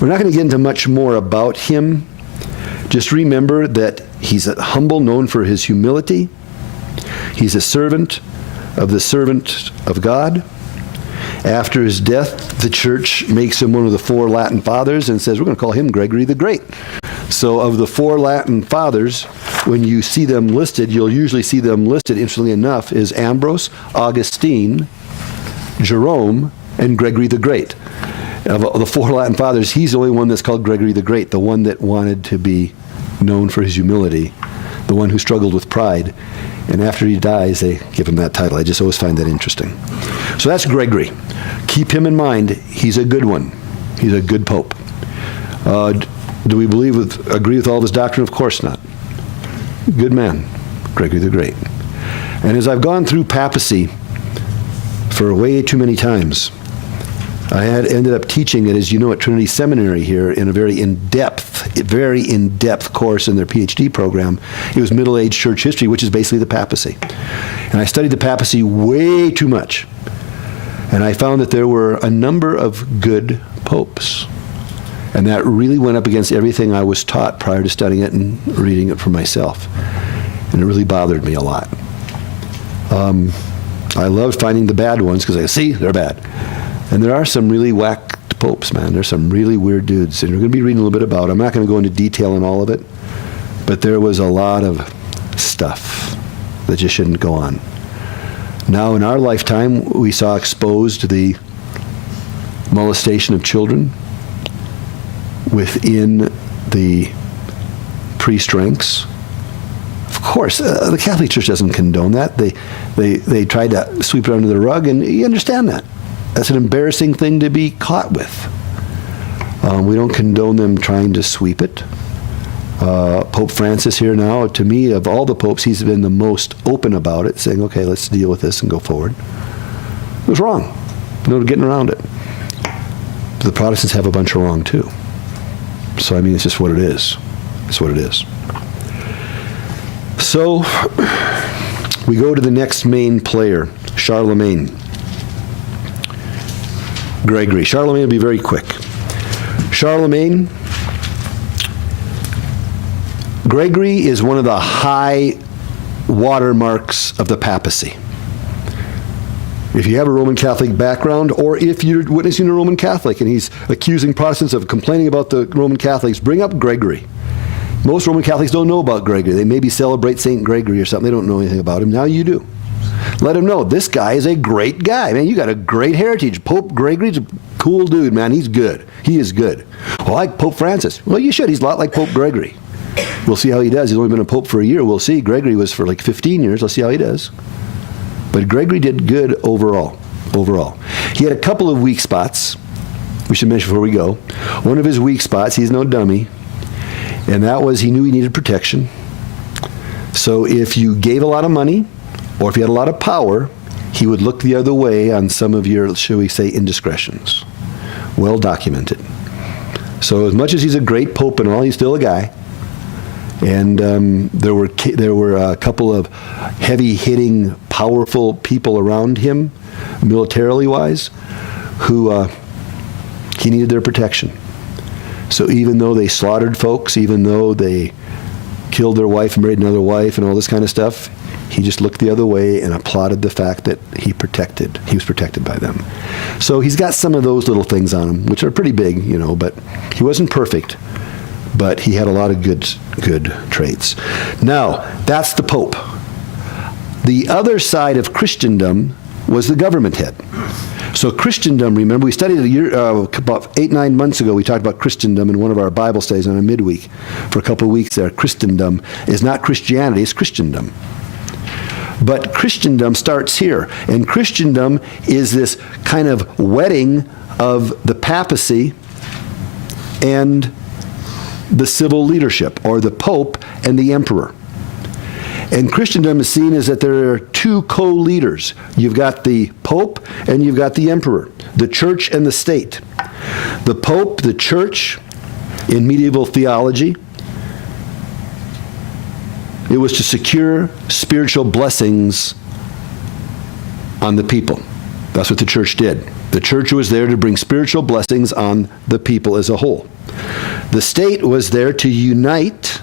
We're not going to get into much more about him. Just remember that he's a humble, known for his humility. He's a servant of God. After his death, the church makes him one of the 4 Latin fathers and says, we're going to call him Gregory the Great. So of the 4 Latin fathers, when you see them listed, you'll usually see them listed, interestingly enough, is Ambrose, Augustine, Jerome, and Gregory the Great. Of the 4 Latin fathers, he's the only one that's called Gregory the Great, the one that wanted to be known for his humility, the one who struggled with pride. And after he dies, they give him that title. I just always find that interesting. So that's Gregory. Keep him in mind. He's a good one. He's a good pope. Do we agree with all of his doctrine? Of course not. Good man, Gregory the Great. And as I've gone through papacy for way too many times, I had ended up teaching it, as you know, at Trinity Seminary here in a very in-depth course in their PhD program. It was Middle Age Church History, which is basically the papacy. And I studied the papacy way too much. And I found that there were a number of good popes. And that really went up against everything I was taught prior to studying it and reading it for myself. And it really bothered me a lot. I loved finding the bad ones because I see they're bad. And there are some really whacked popes, man. There's some really weird dudes. And we're going to be reading a little bit about it. I'm not going to go into detail on all of it. But there was a lot of stuff that just shouldn't go on. Now, in our lifetime, we saw exposed the molestation of children within the priest ranks. Of course, the Catholic Church doesn't condone that. They tried to sweep it under the rug, and you understand that. That's an embarrassing thing to be caught with. We don't condone them trying to sweep it. Pope Francis here now, to me, of all the popes, he's been the most open about it, saying, okay, let's deal with this and go forward. It was wrong. No getting around it. The Protestants have a bunch of wrong, too. So, I mean, it's just what it is. It's what it is. So, we go to the next main player, Charlemagne. Gregory. Charlemagne will be very quick. Charlemagne, Gregory is one of the high watermarks of the papacy. If you have a Roman Catholic background, or if you're witnessing a Roman Catholic and he's accusing Protestants of complaining about the Roman Catholics, bring up Gregory. Most Roman Catholics don't know about Gregory. They maybe celebrate St. Gregory or something. They don't know anything about him. Now you do. Let him know, this guy is a great guy. Man, you got a great heritage. Pope Gregory's a cool dude, man. He's good. He is good. Well, like Pope Francis. Well, you should. He's a lot like Pope Gregory. We'll see how he does. He's only been a pope for a year. We'll see. Gregory was for like 15 years. Let's see how he does. But Gregory did good overall. He had a couple of weak spots, we should mention before we go. One of his weak spots, he's no dummy, and that was he knew he needed protection. So if you gave a lot of money, or if you had a lot of power, he would look the other way on some of your, shall we say, indiscretions. Well documented. So as much as he's a great pope and all, he's still a guy. And there were a couple of heavy-hitting, powerful people around him, militarily wise, who he needed their protection. So even though they slaughtered folks, even though they killed their wife and married another wife and all this kind of stuff, he just looked the other way and applauded the fact that he was protected by them. So he's got some of those little things on him, which are pretty big, you know, but he wasn't perfect. But he had a lot of good traits. Now, that's the Pope. The other side of Christendom was the government head. So Christendom, remember, we studied about 8-9 months ago, we talked about Christendom in one of our Bible studies on a midweek. For a couple of weeks there, Christendom is not Christianity, it's Christendom. But Christendom starts here. And Christendom is this kind of wedding of the papacy and the civil leadership, or the Pope and the Emperor. And Christendom is seen as that there are two co-leaders. You've got the Pope and you've got the Emperor, the church and the state. The Pope, the church, in medieval theology, it was to secure spiritual blessings on the people. That's what the church did. The church was there to bring spiritual blessings on the people as a whole. The state was there to unite,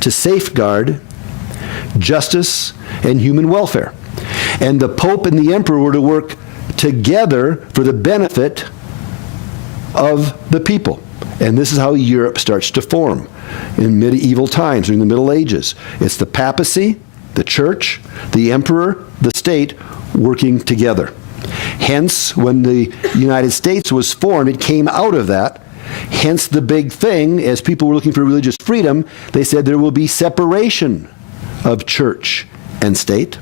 to safeguard justice and human welfare. And the Pope and the Emperor were to work together for the benefit of the people. And this is how Europe starts to form in medieval times, during the Middle Ages. It's the papacy, the church, the emperor, the state working together. Hence, when the United States was formed, it came out of that. Hence the big thing, as people were looking for religious freedom, they said there will be separation of church and state.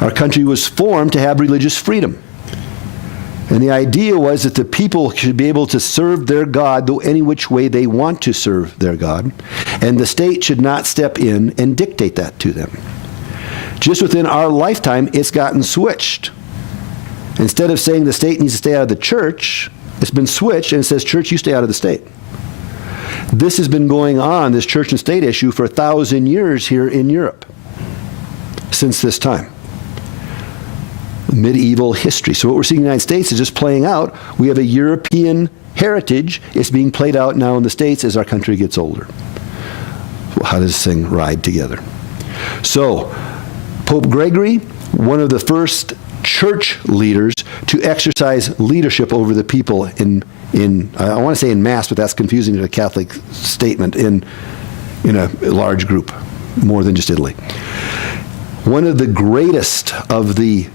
Our country was formed to have religious freedom. And the idea was that the people should be able to serve their God though any which way they want to serve their God, and the state should not step in and dictate that to them. Just within our lifetime, it's gotten switched. Instead of saying the state needs to stay out of the church, it's been switched and it says, church, you stay out of the state. This has been going on, this church and state issue, for 1,000 years here in Europe, since this time. Medieval history. So what we're seeing in the United States is just playing out. We have a European heritage. It's being played out now in the States as our country gets older. Well, how does this thing ride together? So, Pope Gregory, one of the first church leaders to exercise leadership over the people in I want to say in mass, but that's confusing to a Catholic statement, in a large group, more than just Italy. One of the greatest of the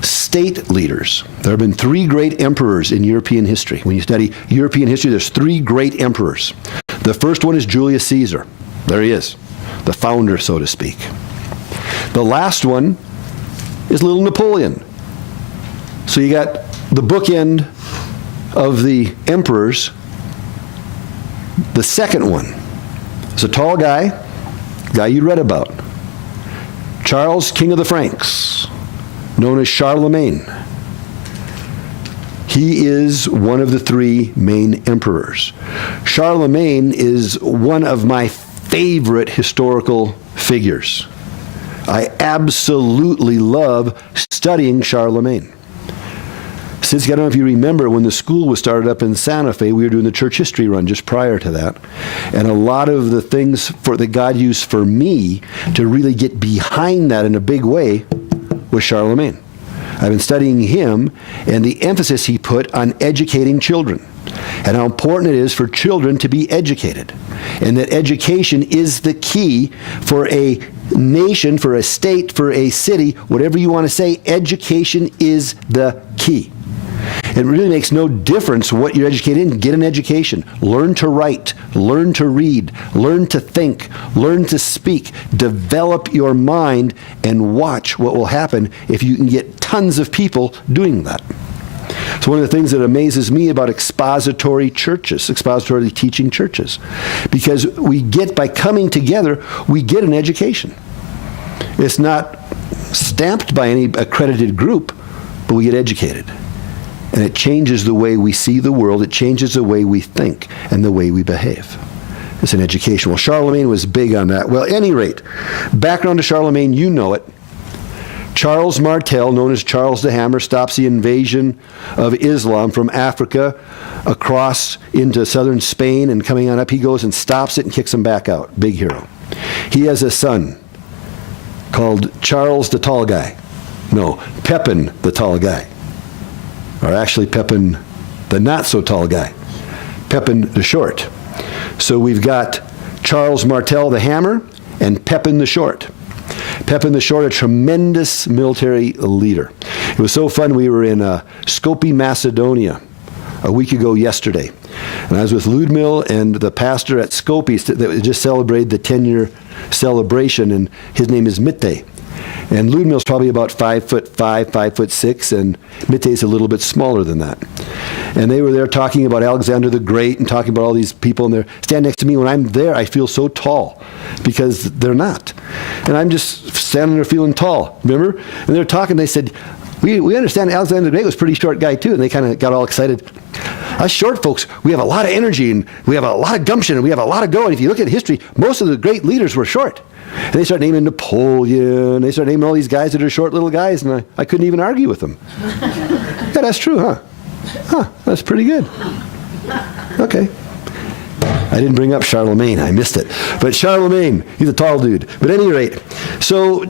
state leaders. There have been 3 great emperors in European history. When you study European history, there's 3 great emperors. The first one is Julius Caesar. There he is, the founder, so to speak. The last one is little Napoleon. So you got the bookend of the emperors. The second one is a tall guy you read about. Charles, King of the Franks, known as Charlemagne. He is one of the 3 main emperors. Charlemagne is one of my favorite historical figures. I absolutely love studying Charlemain. Since, I don't know if you remember, when the school was started up in Santa Fe, we were doing the church history run just prior to that. And a lot of the things that God used for me to really get behind that in a big way was Charlemagne. I've been studying him and the emphasis he put on educating children, and how important it is for children to be educated, and that education is the key for a nation, for a state, for a city, whatever you want to say. Education is the key. It really makes no difference what you're educated in. Get an education. Learn to write. Learn to read. Learn to think. Learn to speak. Develop your mind and watch what will happen if you can get tons of people doing that. So one of the things that amazes me about expository churches, expository teaching churches, because by coming together, we get an education. It's not stamped by any accredited group, but we get educated. And it changes the way we see the world. It changes the way we think and the way we behave. It's an education. Well, Charlemagne was big on that. Well, at any rate, background to Charlemagne, you know it. Charles Martel, known as Charles the Hammer, stops the invasion of Islam from Africa across into southern Spain and coming on up. He goes and stops it and kicks them back out. Big hero. He has a son called Charles the Tall Guy. No, Pepin the Tall Guy. Or actually Pepin the not so tall guy. Pepin the Short. So we've got Charles Martel the Hammer and Pepin the Short. Pepin the Short, a tremendous military leader. It was so fun. We were in Skopje, Macedonia a week ago yesterday. And I was with Ludmil and the pastor at Skopje that just celebrated the 10-year celebration, and his name is Mitte. And Ludmill's probably about 5'5", 5'6", and Mitte's a little bit smaller than that. And they were there talking about Alexander the Great and talking about all these people, and they're standing next to me. When I'm there, I feel so tall because they're not. And I'm just standing there feeling tall, remember? And they're talking, they said, we understand Alexander the Great was a pretty short guy too, and they kind of got all excited. Us short folks, we have a lot of energy, and we have a lot of gumption, and we have a lot of go. And if you look at history, most of the great leaders were short. And they start naming Napoleon, they start naming all these guys that are short little guys, and I couldn't even argue with them. Yeah, that's true, huh? Huh, that's pretty good. Okay. I didn't bring up Charlemagne, I missed it. But Charlemagne, he's a tall dude. But at any rate, so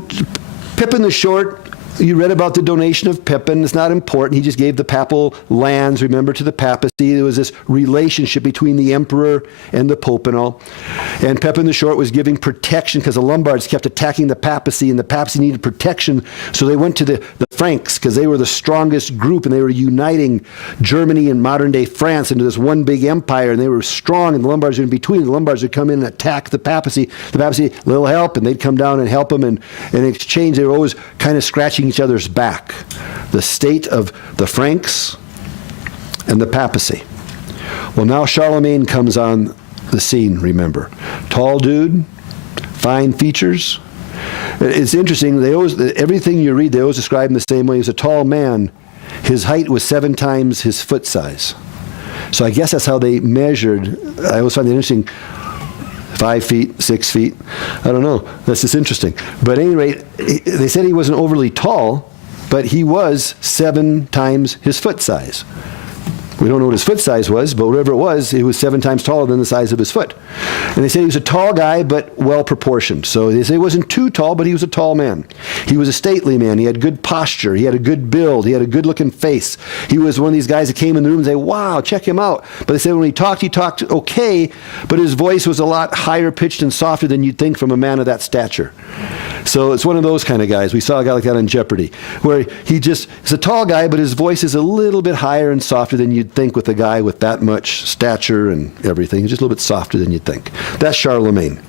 Pippin the Short, you read about the donation of Pippin. It's not important. He just gave the papal lands, remember, to the papacy. There was this relationship between the emperor and the pope and all. And Pippin the Short was giving protection because the Lombards kept attacking the papacy, and the papacy needed protection. So they went to the Franks because they were the strongest group, and they were uniting Germany and modern-day France into this one big empire, and they were strong, and the Lombards were in between. The Lombards would come in and attack the papacy. The papacy, little help, and they'd come down and help them, and in exchange, they were always kind of scratching each other's back. The state of the Franks and the papacy. Well, now Charlemagne comes on the scene, remember. Tall dude, fine features. It's interesting, they always, everything you read, they always describe him the same way. He's a tall man. His height was 7 times his foot size. So I guess that's how they measured. I always find it interesting. 5 feet, 6 feet. I don't know. That's just interesting. But at any rate, they said he wasn't overly tall, but he was 7 times his foot size. We don't know what his foot size was, but whatever it was 7 times taller than the size of his foot. And they say he was a tall guy, but well-proportioned. So they say he wasn't too tall, but he was a tall man. He was a stately man. He had good posture. He had a good build. He had a good-looking face. He was one of these guys that came in the room and say, wow, check him out. But they said when he talked okay, but his voice was a lot higher pitched and softer than you'd think from a man of that stature. So it's one of those kind of guys. We saw a guy like that on Jeopardy, where he's a tall guy, but his voice is a little bit higher and softer than you'd think with a guy with that much stature and everything. He's just a little bit softer than you'd think. That's Charlemagne.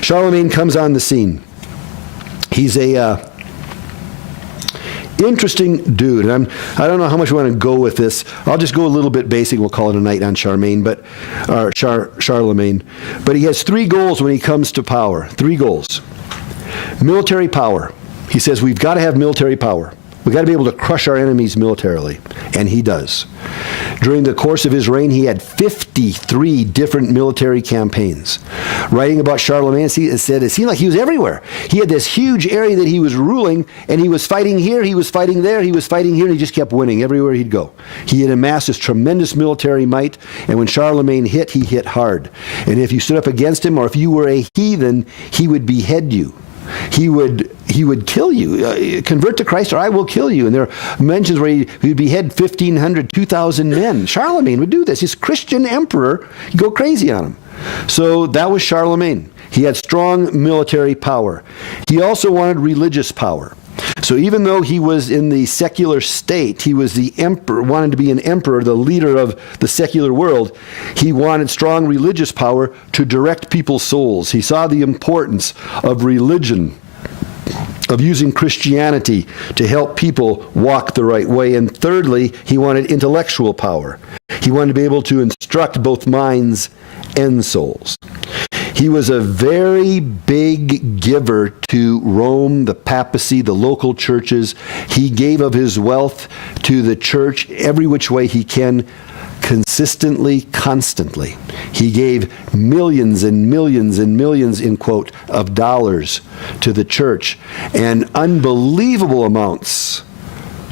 Charlemagne comes on the scene. He's a interesting dude. And I don't know how much we want to go with this. I'll just go a little bit basic. We'll call it a night on Charlemagne. But he has 3 goals when he comes to power. 3 goals. Military power. He says we've got to have military power. We've got to be able to crush our enemies militarily. And he does. During the course of his reign, he had 53 different military campaigns. Writing about Charlemagne, it said it seemed like he was everywhere. He had this huge area that he was ruling, and he was fighting here, he was fighting there, he was fighting here, and he just kept winning everywhere he'd go. He had amassed this tremendous military might, and when Charlemagne hit, he hit hard. And if you stood up against him, or if you were a heathen, he would behead you. He would kill you. Convert to Christ or I will kill you. And there are mentions where he would behead 1,500, 2,000 men. Charlemagne would do this. He's a Christian emperor. You go crazy on him. So that was Charlemagne. He had strong military power. He also wanted religious power. So even though he was in the secular state, he was the emperor, wanted to be an emperor, the leader of the secular world, he wanted strong religious power to direct people's souls. He saw the importance of religion, of using Christianity to help people walk the right way. And thirdly, he wanted intellectual power. He wanted to be able to instruct both minds and souls. He was a very big giver to Rome, the papacy, the local churches. He gave of his wealth to the church every which way he can, consistently, constantly. He gave millions and millions and millions, in quote, of dollars to the church, and unbelievable amounts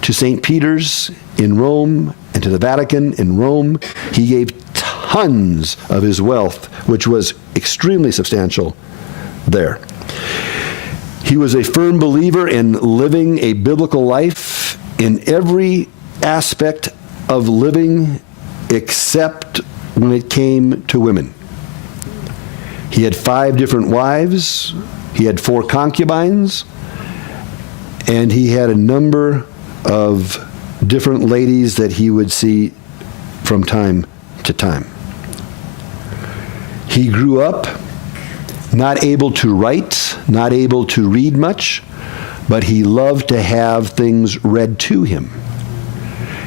to St. Peter's in Rome and to the Vatican in Rome. He gave tons of his wealth, which was extremely substantial, there. He was a firm believer in living a biblical life in every aspect of living except when it came to women. He had 5 different wives, he had 4 concubines, and he had a number of different ladies that he would see from time to time. He grew up not able to write, not able to read much, but he loved to have things read to him.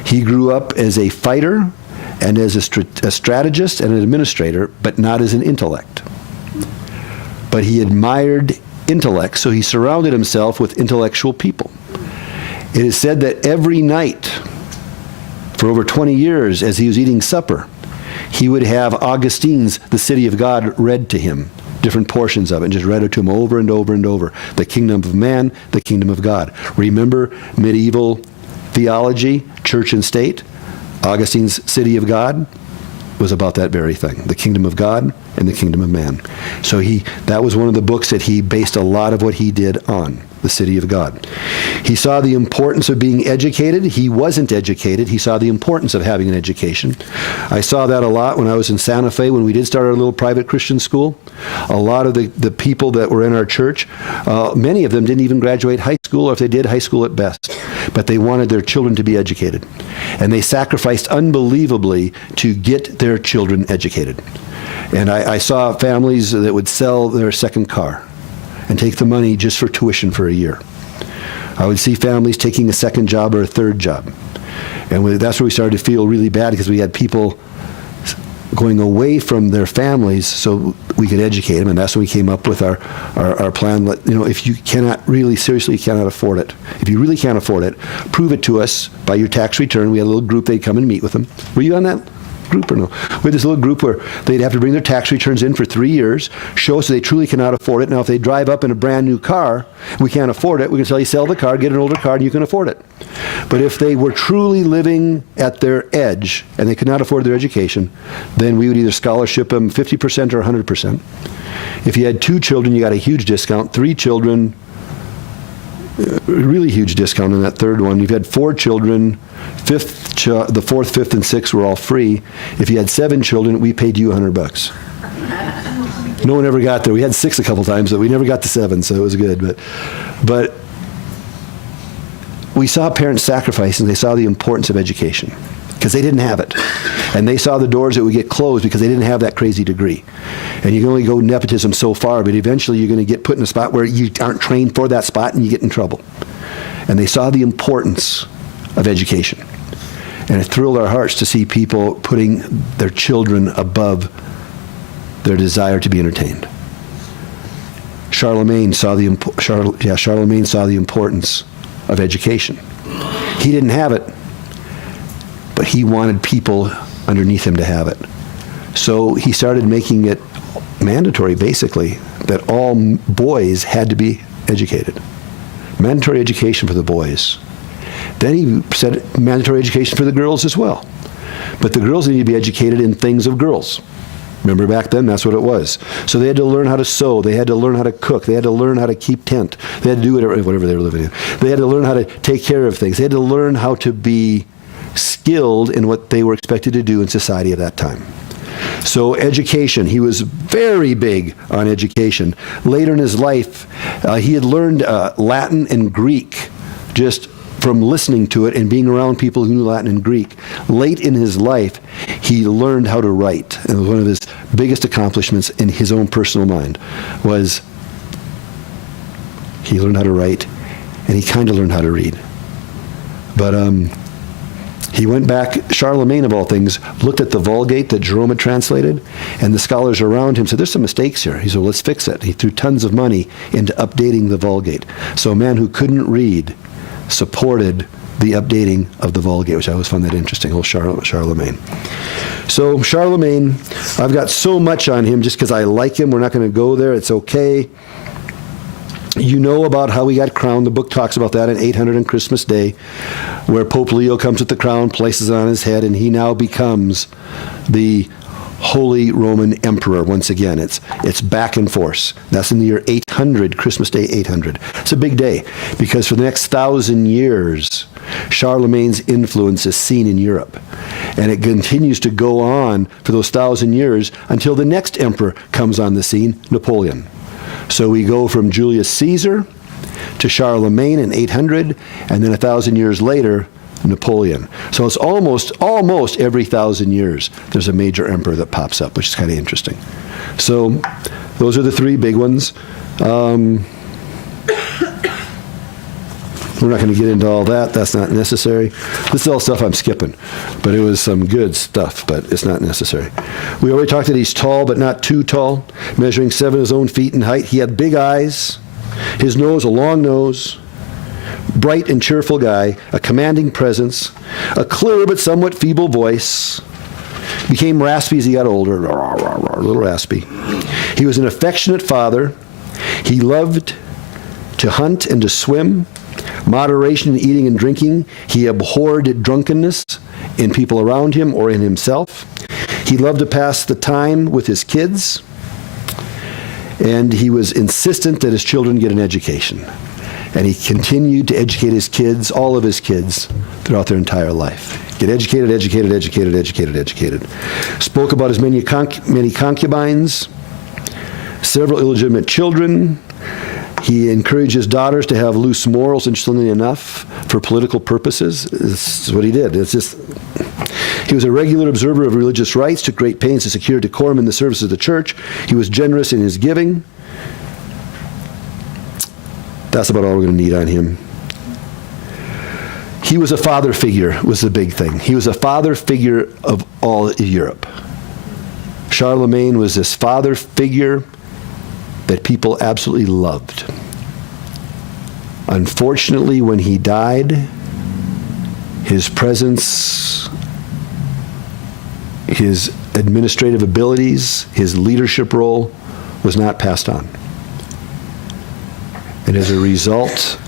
He grew up as a fighter and as a strategist and an administrator, but not as an intellect. But he admired intellect, so he surrounded himself with intellectual people. It is said that every night, for over 20 years, as he was eating supper, he would have Augustine's The City of God read to him, different portions of it, and just read it to him over and over and over. The kingdom of man, the kingdom of God. Remember medieval theology, church and state? Augustine's City of God was about that very thing, the kingdom of God and the kingdom of man. So that was one of the books that he based a lot of what he did on, the City of God. He saw the importance of being educated. He wasn't educated. He saw the importance of having an education. I saw that a lot when I was in Santa Fe, when we did start our little private Christian school. A lot of the people that were in our church, many of them didn't even graduate high school, or if they did, high school at best. But they wanted their children to be educated. And they sacrificed unbelievably to get their children educated. And I saw families that would sell their second car and take the money just for tuition for a year. I would see families taking a second job or a third job. And that's where we started to feel really bad, because we had people going away from their families so we could educate them. And that's when we came up with our plan. If you cannot really, seriously cannot afford it, if you really can't afford it, prove it to us by your tax return. We had a little group, they'd come and meet with them. Were you on that group or no? We had this little group where they'd have to bring their tax returns in for 3 years, show us they truly cannot afford it. Now, if they drive up in a brand new car, we can't afford it, we can tell you sell the car, get an older car, and you can afford it. But if they were truly living at their edge and they could not afford their education, then we would either scholarship them 50% or 100%. If you had 2 children, you got a huge discount. 3 children, really huge discount on that third one. If you had 4 children, the 4th, 5th, and 6th were all free. If you had 7 children, we paid you $100. No one ever got there. We had 6 a couple times, but we never got to 7, so it was good. But we saw parents sacrifice, and they saw the importance of education, because they didn't have it. And they saw the doors that would get closed because they didn't have that crazy degree. And you can only go nepotism so far, but eventually you're going to get put in a spot where you aren't trained for that spot and you get in trouble. And they saw the importance of education. And it thrilled our hearts to see people putting their children above their desire to be entertained. Charlemagne saw the importance of education. He didn't have it, but he wanted people underneath him to have it. So he started making it mandatory, basically, that all boys had to be educated. Mandatory education for the boys. Then he said mandatory education for the girls as well. But the girls needed to be educated in things of girls. Remember back then, that's what it was. So they had to learn how to sew. They had to learn how to cook. They had to learn how to keep tent. They had to do whatever they were living in. They had to learn how to take care of things. They had to learn how to be skilled in what they were expected to do in society at that time. So education, he was very big on education. Later in his life, he had learned Latin and Greek just from listening to it and being around people who knew Latin and Greek. Late in his life, he learned how to write. And it was one of his biggest accomplishments in his own personal mind was he learned how to write, and he kind of learned how to read. But he went back, Charlemagne of all things, looked at the Vulgate that Jerome had translated, and the scholars around him said, there's some mistakes here. He said, well, let's fix it. He threw tons of money into updating the Vulgate. So a man who couldn't read supported the updating of the Vulgate, which I always found that interesting, old Charlemagne. So Charlemagne, I've got so much on him just because I like him. We're not going to go there. It's okay. You know about how he got crowned. The book talks about that in 800 on Christmas Day, where Pope Leo comes with the crown, places it on his head, and he now becomes the Holy Roman Emperor once again. It's back and forth. That's in the year 800, Christmas Day 800. It's a big day because for the next 1,000 years, Charlemagne's influence is seen in Europe. And it continues to go on for those 1,000 years until the next emperor comes on the scene, Napoleon. So we go from Julius Caesar to Charlemagne in 800, and then 1,000 years later, Napoleon. So it's almost every 1,000 years there's a major emperor that pops up, which is kind of interesting. So those are the 3 big ones. We're not going to get into all that. That's not necessary. This is all stuff I'm skipping. But it was some good stuff, but it's not necessary. We already talked that he's tall, but not too tall, measuring 7 of his own feet in height. He had big eyes, his nose, a long nose, bright and cheerful guy, a commanding presence, a clear but somewhat feeble voice. Became raspy as he got older, a little raspy. He was an affectionate father. He loved to hunt and to swim. Moderation in eating and drinking. He abhorred drunkenness in people around him or in himself. He loved to pass the time with his kids. And he was insistent that his children get an education. And he continued to educate his kids, all of his kids, throughout their entire life. Get educated, educated, educated, educated, educated. Spoke about his many concubines, several illegitimate children. He encouraged his daughters to have loose morals, interestingly enough, for political purposes. This is what he did. He was a regular observer of religious rites, took great pains to secure decorum in the service of the church. He was generous in his giving. That's about all we're going to need on him. He was a father figure, was the big thing. He was a father figure of all Europe. Charlemagne was this father figure that people absolutely loved. Unfortunately, when he died, his presence, his administrative abilities, his leadership role was not passed on. And as a result,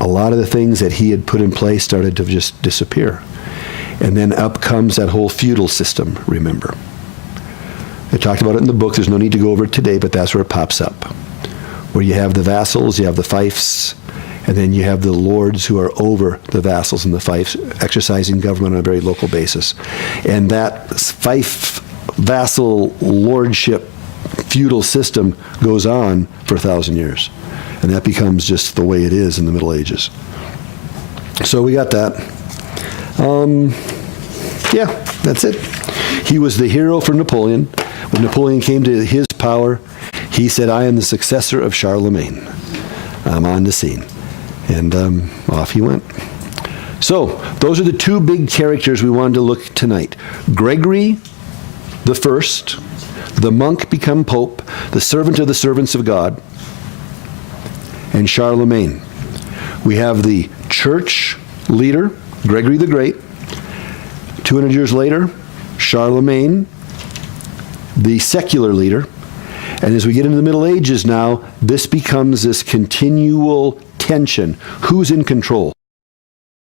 a lot of the things that he had put in place started to just disappear. And then up comes that whole feudal system, remember. I talked about it in the book. There's no need to go over it today, but that's where it pops up. Where you have the vassals, you have the fiefs, and then you have the lords who are over the vassals and the fiefs, exercising government on a very local basis. And that fief, vassal, lordship, feudal system goes on for 1,000 years. And that becomes just the way it is in the Middle Ages. So we got that. Yeah, that's it. He was the hero for Napoleon. When Napoleon came to his power, he said, I am the successor of Charlemagne. I'm on the scene. And off he went. So those are the two big characters we wanted to look tonight. Gregory the First, the monk become pope, the servant of the servants of God, and Charlemagne. We have the church leader, Gregory the Great. 200 years later, Charlemagne, the secular leader. And as we get into the Middle Ages now, this becomes this continual tension. Who's in control?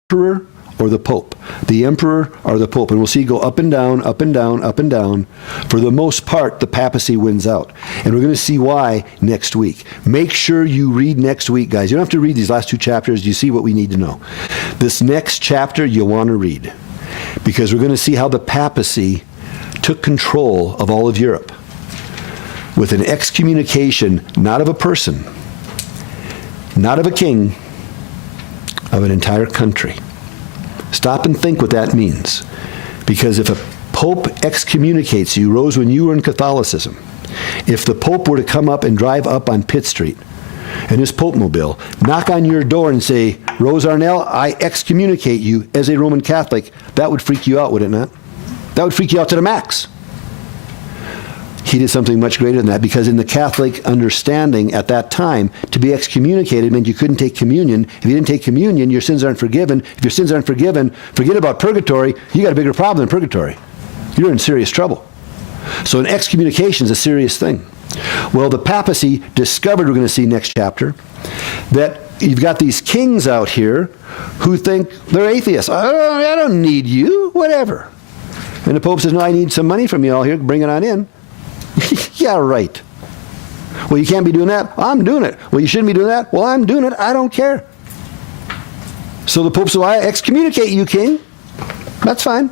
The emperor or the pope? The emperor or the pope? And we'll see go up and down, up and down, up and down. For the most part, the papacy wins out. And we're going to see why next week. Make sure you read next week, guys. You don't have to read these last two chapters. You see what we need to know. This next chapter you want to read, because we're going to see how the papacy took control of all of Europe with an excommunication, not of a person, not of a king, of an entire country. Stop and think what that means. Because if a pope excommunicates you, Rose, when you were in Catholicism, if the pope were to come up and drive up on Pitt Street in his pope-mobile, knock on your door and say, Rose Arnell, I excommunicate you as a Roman Catholic, that would freak you out, would it not? That would freak you out to the max. He did something much greater than that, because in the Catholic understanding at that time, to be excommunicated meant you couldn't take communion. If you didn't take communion, your sins aren't forgiven. If your sins aren't forgiven, forget about purgatory. You got a bigger problem than purgatory. You're in serious trouble. So an excommunication is a serious thing. Well, the papacy discovered, we're going to see next chapter, that you've got these kings out here who think they're atheists. I don't need you, whatever. And the Pope says, no, I need some money from you all here. Bring it on in. Yeah, right. Well, you can't be doing that. I'm doing it. Well, you shouldn't be doing that. Well, I'm doing it. I don't care. So the Pope said, well, I excommunicate you, king. That's fine.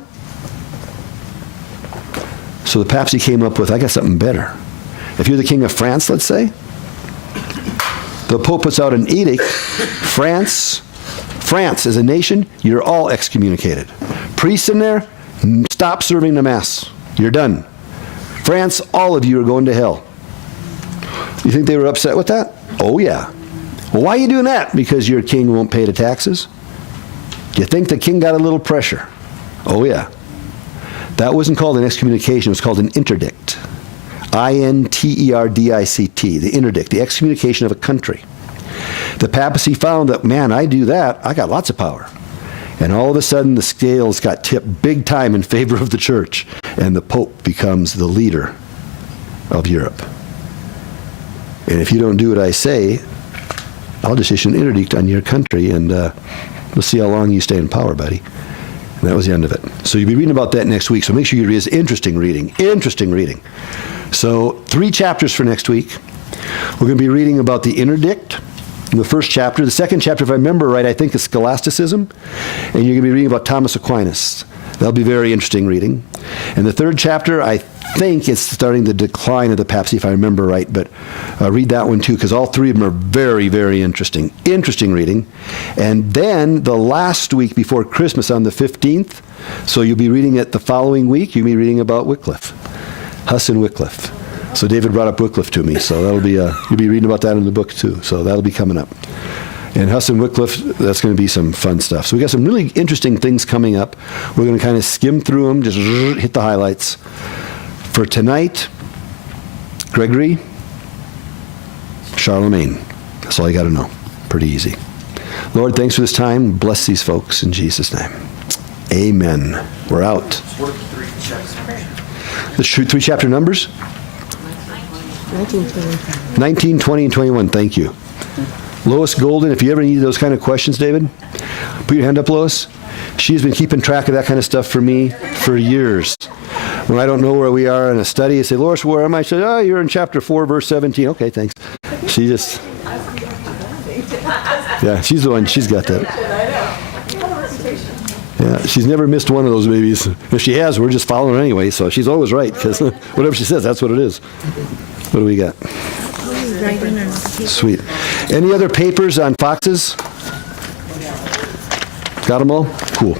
So the papacy came up with, I got something better. If you're the king of France, let's say, the Pope puts out an edict. France as a nation, you're all excommunicated. Priests in there, stop serving the Mass. You're done. France, all of you are going to hell. You think they were upset with that? Oh, yeah. Well, why are you doing that? Because your king won't pay the taxes? Do you think the king got a little pressure? Oh, yeah. That wasn't called an excommunication. It was called an interdict. I-N-T-E-R-D-I-C-T, the interdict, the excommunication of a country. The papacy found that, man, I do that, I got lots of power. And all of a sudden, the scales got tipped big time in favor of the church, and the Pope becomes the leader of Europe. And if you don't do what I say, I'll just issue an interdict on your country, and we'll see how long you stay in power, buddy. And that was the end of it. So you'll be reading about that next week, so make sure you read. It's interesting reading. Interesting reading. So 3 chapters for next week. We're going to be reading about the interdict in the first chapter. The second chapter, if I remember right, I think is scholasticism. And you're going to be reading about Thomas Aquinas. That'll be very interesting reading. And the third chapter, I think it's starting the decline of the papacy, if I remember right. But read that one too, because all 3 of them are very, very interesting. Interesting reading. And then the last week before Christmas on the 15th, so you'll be reading it the following week, you'll be reading about Wycliffe. Huss and Wycliffe. So David brought up Wycliffe to me, so that'll be you'll be reading about that in the book too. So that'll be coming up. And Huss and Wycliffe, that's going to be some fun stuff. So we got some really interesting things coming up. We're going to kind of skim through them, just hit the highlights. For tonight, Gregory, Charlemagne. That's all you got to know. Pretty easy. Lord, thanks for this time. Bless these folks in Jesus' name. Amen. We're out. What are the 3 chapters? The 3 chapter numbers? 19, 20, and 21. Thank you. Lois Golden, if you ever need those kind of questions, David, put your hand up, Lois. She's been keeping track of that kind of stuff for me for years. When I don't know where we are in a study, I say, Lois, where am I? She said, oh, you're in chapter 4, verse 17. Okay, thanks. She just, yeah, she's the one. She's got that. Yeah, she's never missed one of those babies. If she has, we're just following her anyway, so she's always right, because whatever she says, that's what it is. What do we got? Sweet. Any other papers on foxes? Got them all? Cool.